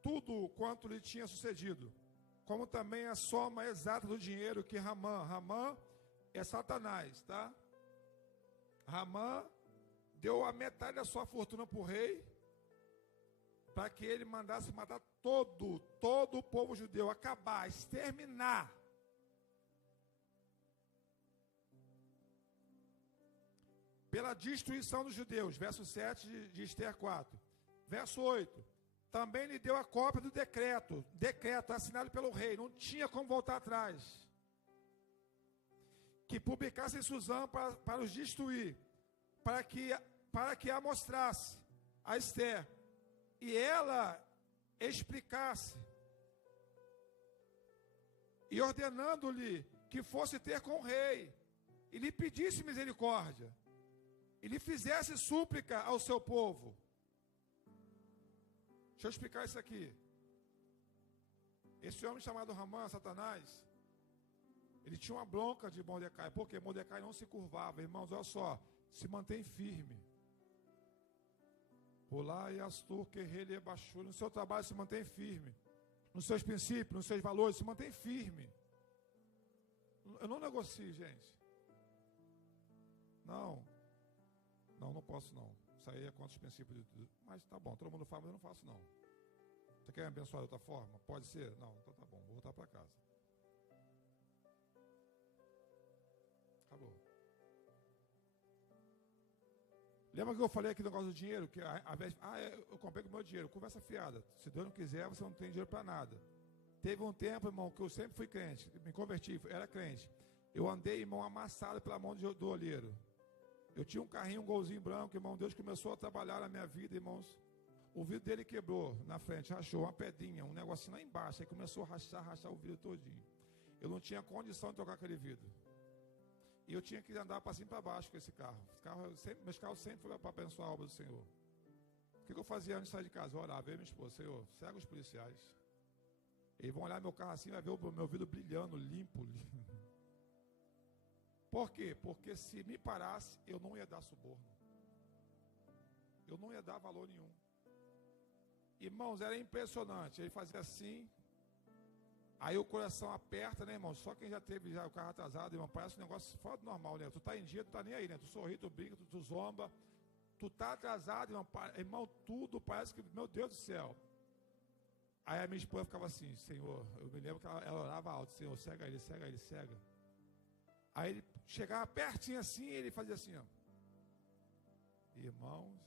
tudo quanto lhe tinha sucedido, como também a soma exata do dinheiro que Ramã é Satanás, tá? Ramã deu a metade da sua fortuna para o rei, para que ele mandasse matar todo o povo judeu, acabar, exterminar. Pela destruição dos judeus, verso 7 de Esther 4. Verso 8, também lhe deu a cópia do decreto assinado pelo rei, não tinha como voltar atrás, que publicasse em Suzã para os destruir, para que a mostrasse a Esther, e ela explicasse, e ordenando-lhe que fosse ter com o rei, e lhe pedisse misericórdia, e lhe fizesse súplica ao seu povo. Deixa eu explicar isso aqui. Esse homem chamado Ramã, Satanás, ele tinha uma bronca de Mordecai, porque Mordecai não se curvava. Irmãos, olha só, se mantém firme. Olá e Astur, Querrele e Bachur, no seu trabalho se mantém firme. Nos seus princípios, nos seus valores, se mantém firme. Eu não negocio, gente. Não posso não. Isso aí é contra os princípios mas tá bom, todo mundo fala, mas eu não faço não. Você quer me abençoar de outra forma? Pode ser? Não, então tá bom, vou voltar para casa. Acabou. Lembra que eu falei aqui no negócio do dinheiro? Que eu comprei com o meu dinheiro. Conversa fiada. Se Deus não quiser, você não tem dinheiro para nada. Teve um tempo, irmão, que eu sempre fui crente. Me converti, era crente. Eu andei, irmão, amassado pela mão do olheiro. Eu tinha um carrinho, um golzinho branco, irmão. Deus começou a trabalhar na minha vida, irmãos. O vidro dele quebrou na frente, rachou uma pedrinha, um negocinho lá embaixo. Aí começou a rachar o vidro todinho. Eu não tinha condição de trocar aquele vidro. E eu tinha que andar para cima e para baixo com esse carro. Meus carros sempre foram para abençoar a obra do Senhor. O que eu fazia antes de sair de casa? Eu orava, eu e minha esposa: Senhor, cega os policiais. Eles vão olhar meu carro assim, vai ver o meu vidro brilhando, limpo. Por quê? Porque se me parasse, eu não ia dar suborno. Eu não ia dar valor nenhum. Irmãos, era impressionante. Ele fazia assim, aí o coração aperta, né, irmão? Só quem já teve o carro atrasado, irmão, parece um negócio fora do normal, né? Tu tá em dia, tu tá nem aí, né? Tu sorri, tu brinca, tu zomba. Tu tá atrasado, irmão, tudo parece que, meu Deus do céu. Aí a minha esposa ficava assim: Senhor, eu me lembro que ela orava alto: Senhor, cega ele, cega ele, cega. Aí ele chegava pertinho assim e ele fazia assim, ó. Irmãos,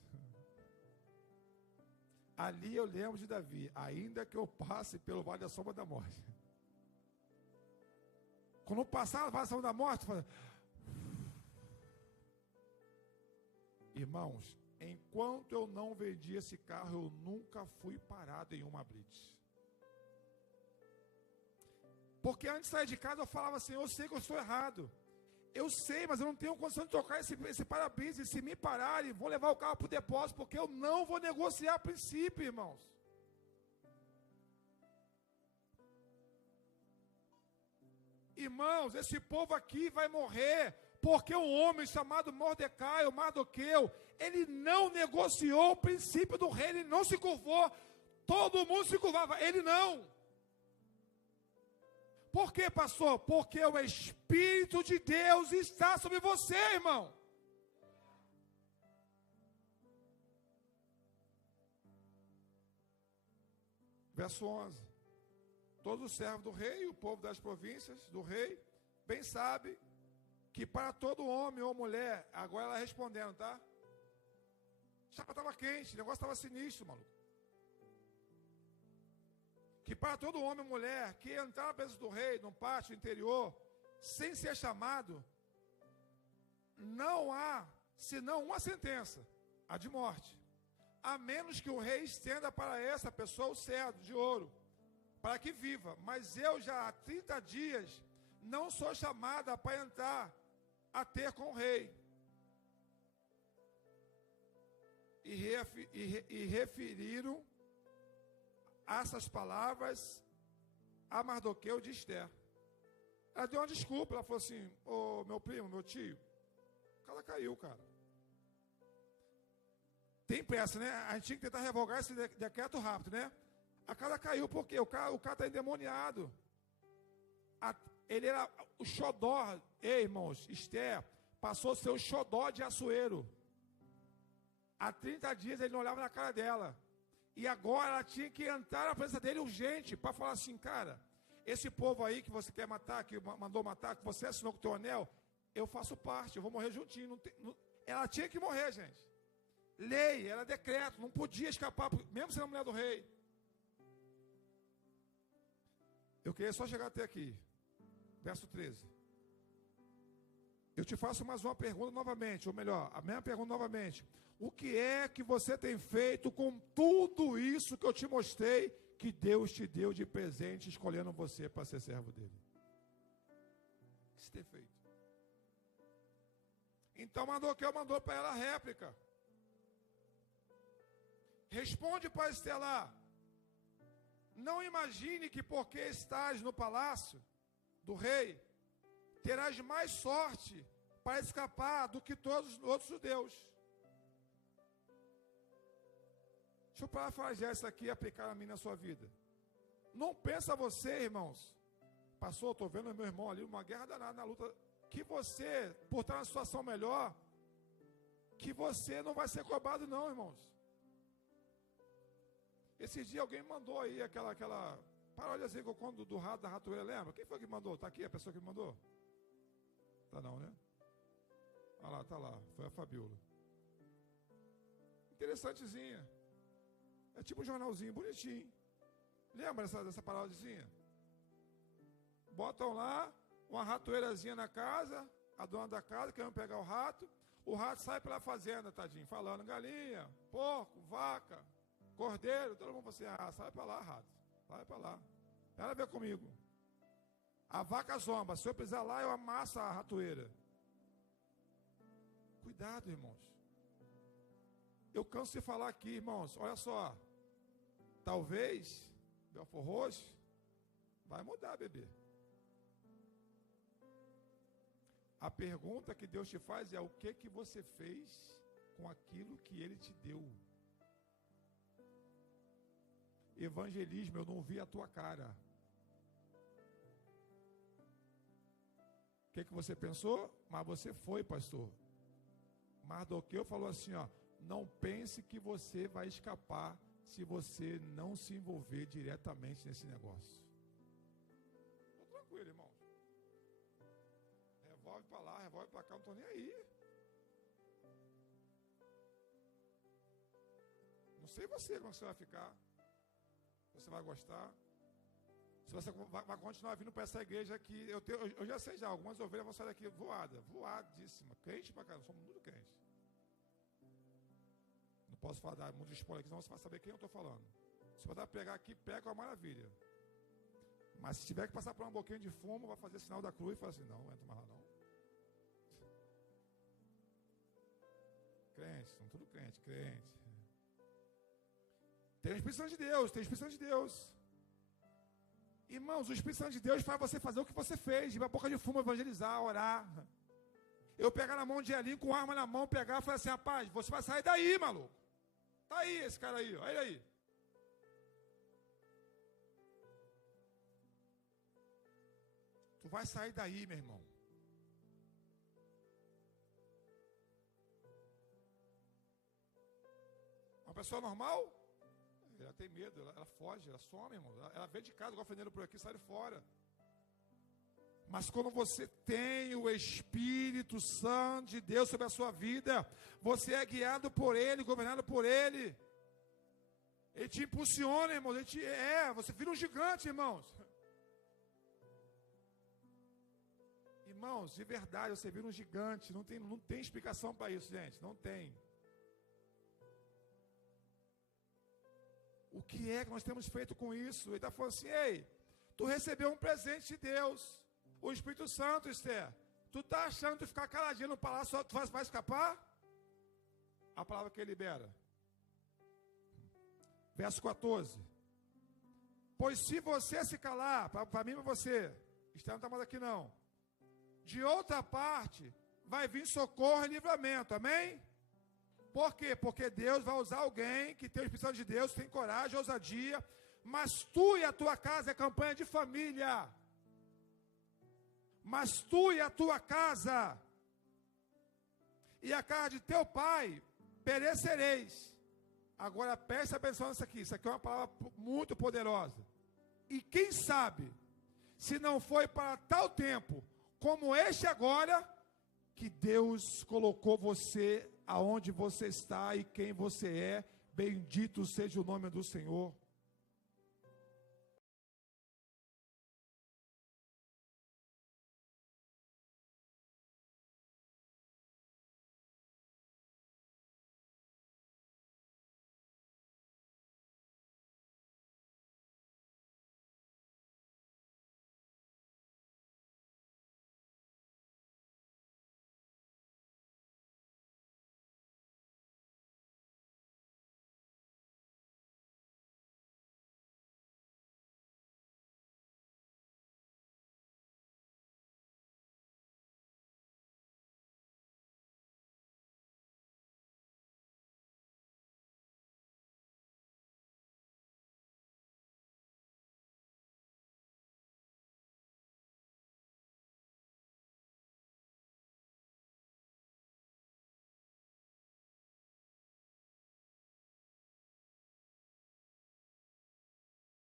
ali eu lembro de Davi: ainda que eu passe pelo vale da sombra da morte. Quando eu passava no vale da sombra da morte, eu fazia... Irmãos, enquanto eu não vendi esse carro, eu nunca fui parado em uma blitz. Porque antes de sair de casa eu falava assim: eu sei que eu estou errado. Eu sei, mas eu não tenho condição de trocar esse para-brisa. E se me pararem, vou levar o carro para o depósito, porque eu não vou negociar a princípio, irmãos. Irmãos, esse povo aqui vai morrer, porque um homem chamado Mordecai, o Mardoqueu, ele não negociou o princípio do rei, ele não se curvou. Todo mundo se curvava, ele não. Por quê, pastor? Porque o Espírito de Deus está sobre você, irmão. Verso 11. Todos os servos do rei, o povo das províncias do rei, bem sabe que para todo homem ou mulher, agora ela respondendo, tá? A chapa estava quente, o negócio estava sinistro, maluco. Que para todo homem e mulher que entrar na presença do rei, no pátio interior, sem ser chamado, não há senão uma sentença, a de morte, a menos que o rei estenda para essa pessoa o cetro de ouro, para que viva. Mas eu já há 30 dias não sou chamada para entrar a ter com o rei. E referiram essas palavras a Mardoqueu de Esther. Ela deu uma desculpa, ela falou assim, ô meu primo, meu tio, o cara caiu, cara. Tem pressa, né? A gente tinha que tentar revogar esse decreto rápido, né? A cara caiu porque o cara está endemoniado. Ele era o xodó, irmãos, Esther, passou a ser o xodó de Assuero. Há 30 dias ele não olhava na cara dela. E agora ela tinha que entrar na presença dele urgente, para falar assim, cara, esse povo aí que você quer matar, que mandou matar, que você assinou com o teu anel, eu faço parte, eu vou morrer juntinho. Ela tinha que morrer, gente. Lei, era decreto, não podia escapar, mesmo sendo a mulher do rei. Eu queria só chegar até aqui. Verso 13. Eu te faço mais uma pergunta novamente, ou melhor, a mesma pergunta novamente. O que é que você tem feito com tudo isso que eu te mostrei, que Deus te deu de presente, escolhendo você para ser servo dele? O que você tem feito? Então Mardoqueu mandou para ela a réplica. Responde para Esther lá. Não imagine que porque estás no palácio do rei, terás mais sorte para escapar do que todos os outros judeus. Deixa eu parafrasear isso aqui e aplicar a mim na sua vida. Não pensa você, irmãos, passou, estou vendo meu irmão ali, uma guerra danada na luta, que você, por estar numa situação melhor, que você não vai ser cobrado não, irmãos. Esse dia alguém mandou aí aquela paródiazinha do rato, da ratoeira, lembra? Quem foi que mandou? Está aqui a pessoa que mandou? Tá não, né? Ah lá, tá lá, foi a Fabiola. Interessantezinha. É tipo um jornalzinho, bonitinho. Lembra dessa paródiazinha? Botam lá uma ratoeirazinha na casa, a dona da casa querendo pegar o rato sai pela fazenda, tadinho, falando galinha, porco, vaca, cordeiro, todo mundo fala assim, sai para lá, rato, sai para lá. Ela vem comigo. A vaca zomba, se eu pisar lá, eu amasso a ratoeira. Cuidado, irmãos. Eu canso de falar aqui, irmãos, olha só. Talvez, Belfort Roxo, vai mudar, bebê. A pergunta que Deus te faz é o que você fez com aquilo que Ele te deu. Evangelismo, eu não vi a tua cara. O que você pensou? Mas você foi, pastor. Mardoqueu falou assim, ó, não pense que você vai escapar se você não se envolver diretamente nesse negócio. Estou tranquilo, irmão. Revolve para lá, revolve para cá, não estou nem aí. Não sei você como você vai ficar. Você vai gostar. Se você vai continuar vindo para essa igreja aqui, eu já sei já, algumas ovelhas vão sair daqui voadíssima, crente para caramba, somos muito crentes. Não posso falar muito de spoiler aqui, senão você vai saber quem eu estou falando. Se você pegar aqui, pega uma maravilha. Mas se tiver que passar por um boquinho de fumo, vai fazer sinal da cruz e fala assim, não entra mais lá não. Crentes, são tudo crente. Tem o Espírito Santo de Deus. Irmãos, o Espírito Santo de Deus faz você fazer o que você fez, ir para a boca de fumo, evangelizar, orar. Eu pegar na mão de Elinho com arma na mão, pegar e falar assim, rapaz, você vai sair daí, maluco. Tá aí esse cara aí, olha ele aí. Tu vai sair daí, meu irmão. Uma pessoa normal, ela tem medo, ela foge, ela some, irmão. Ela vem de casa, igual fendeiro por aqui, sai fora. Mas quando você tem o Espírito Santo de Deus sobre a sua vida, você é guiado por Ele, governado por Ele. Ele te impulsiona, irmão. Você vira um gigante, irmãos. Irmãos, de verdade, você vira um gigante. Não tem explicação para isso, gente. Não tem. O que é que nós temos feito com isso? Ele está falando assim, ei, tu recebeu um presente de Deus. O Espírito Santo, Esther. Tu está achando que ficar caladinho no palácio, tu vai escapar? A palavra que ele libera. Verso 14. Pois se você se calar, para mim e para você, Esther não está mais aqui não, de outra parte, vai vir socorro e livramento, amém? Por quê? Porque Deus vai usar alguém que tem o Espírito Santo de Deus, tem coragem, ousadia, mas tu e a tua casa é campanha de família. Mas tu e a tua casa, e a casa de teu pai, perecereis. Agora preste atenção nisso aqui é uma palavra muito poderosa. E quem sabe, se não foi para tal tempo, como este agora, que Deus colocou você aonde você está e quem você é, bendito seja o nome do Senhor.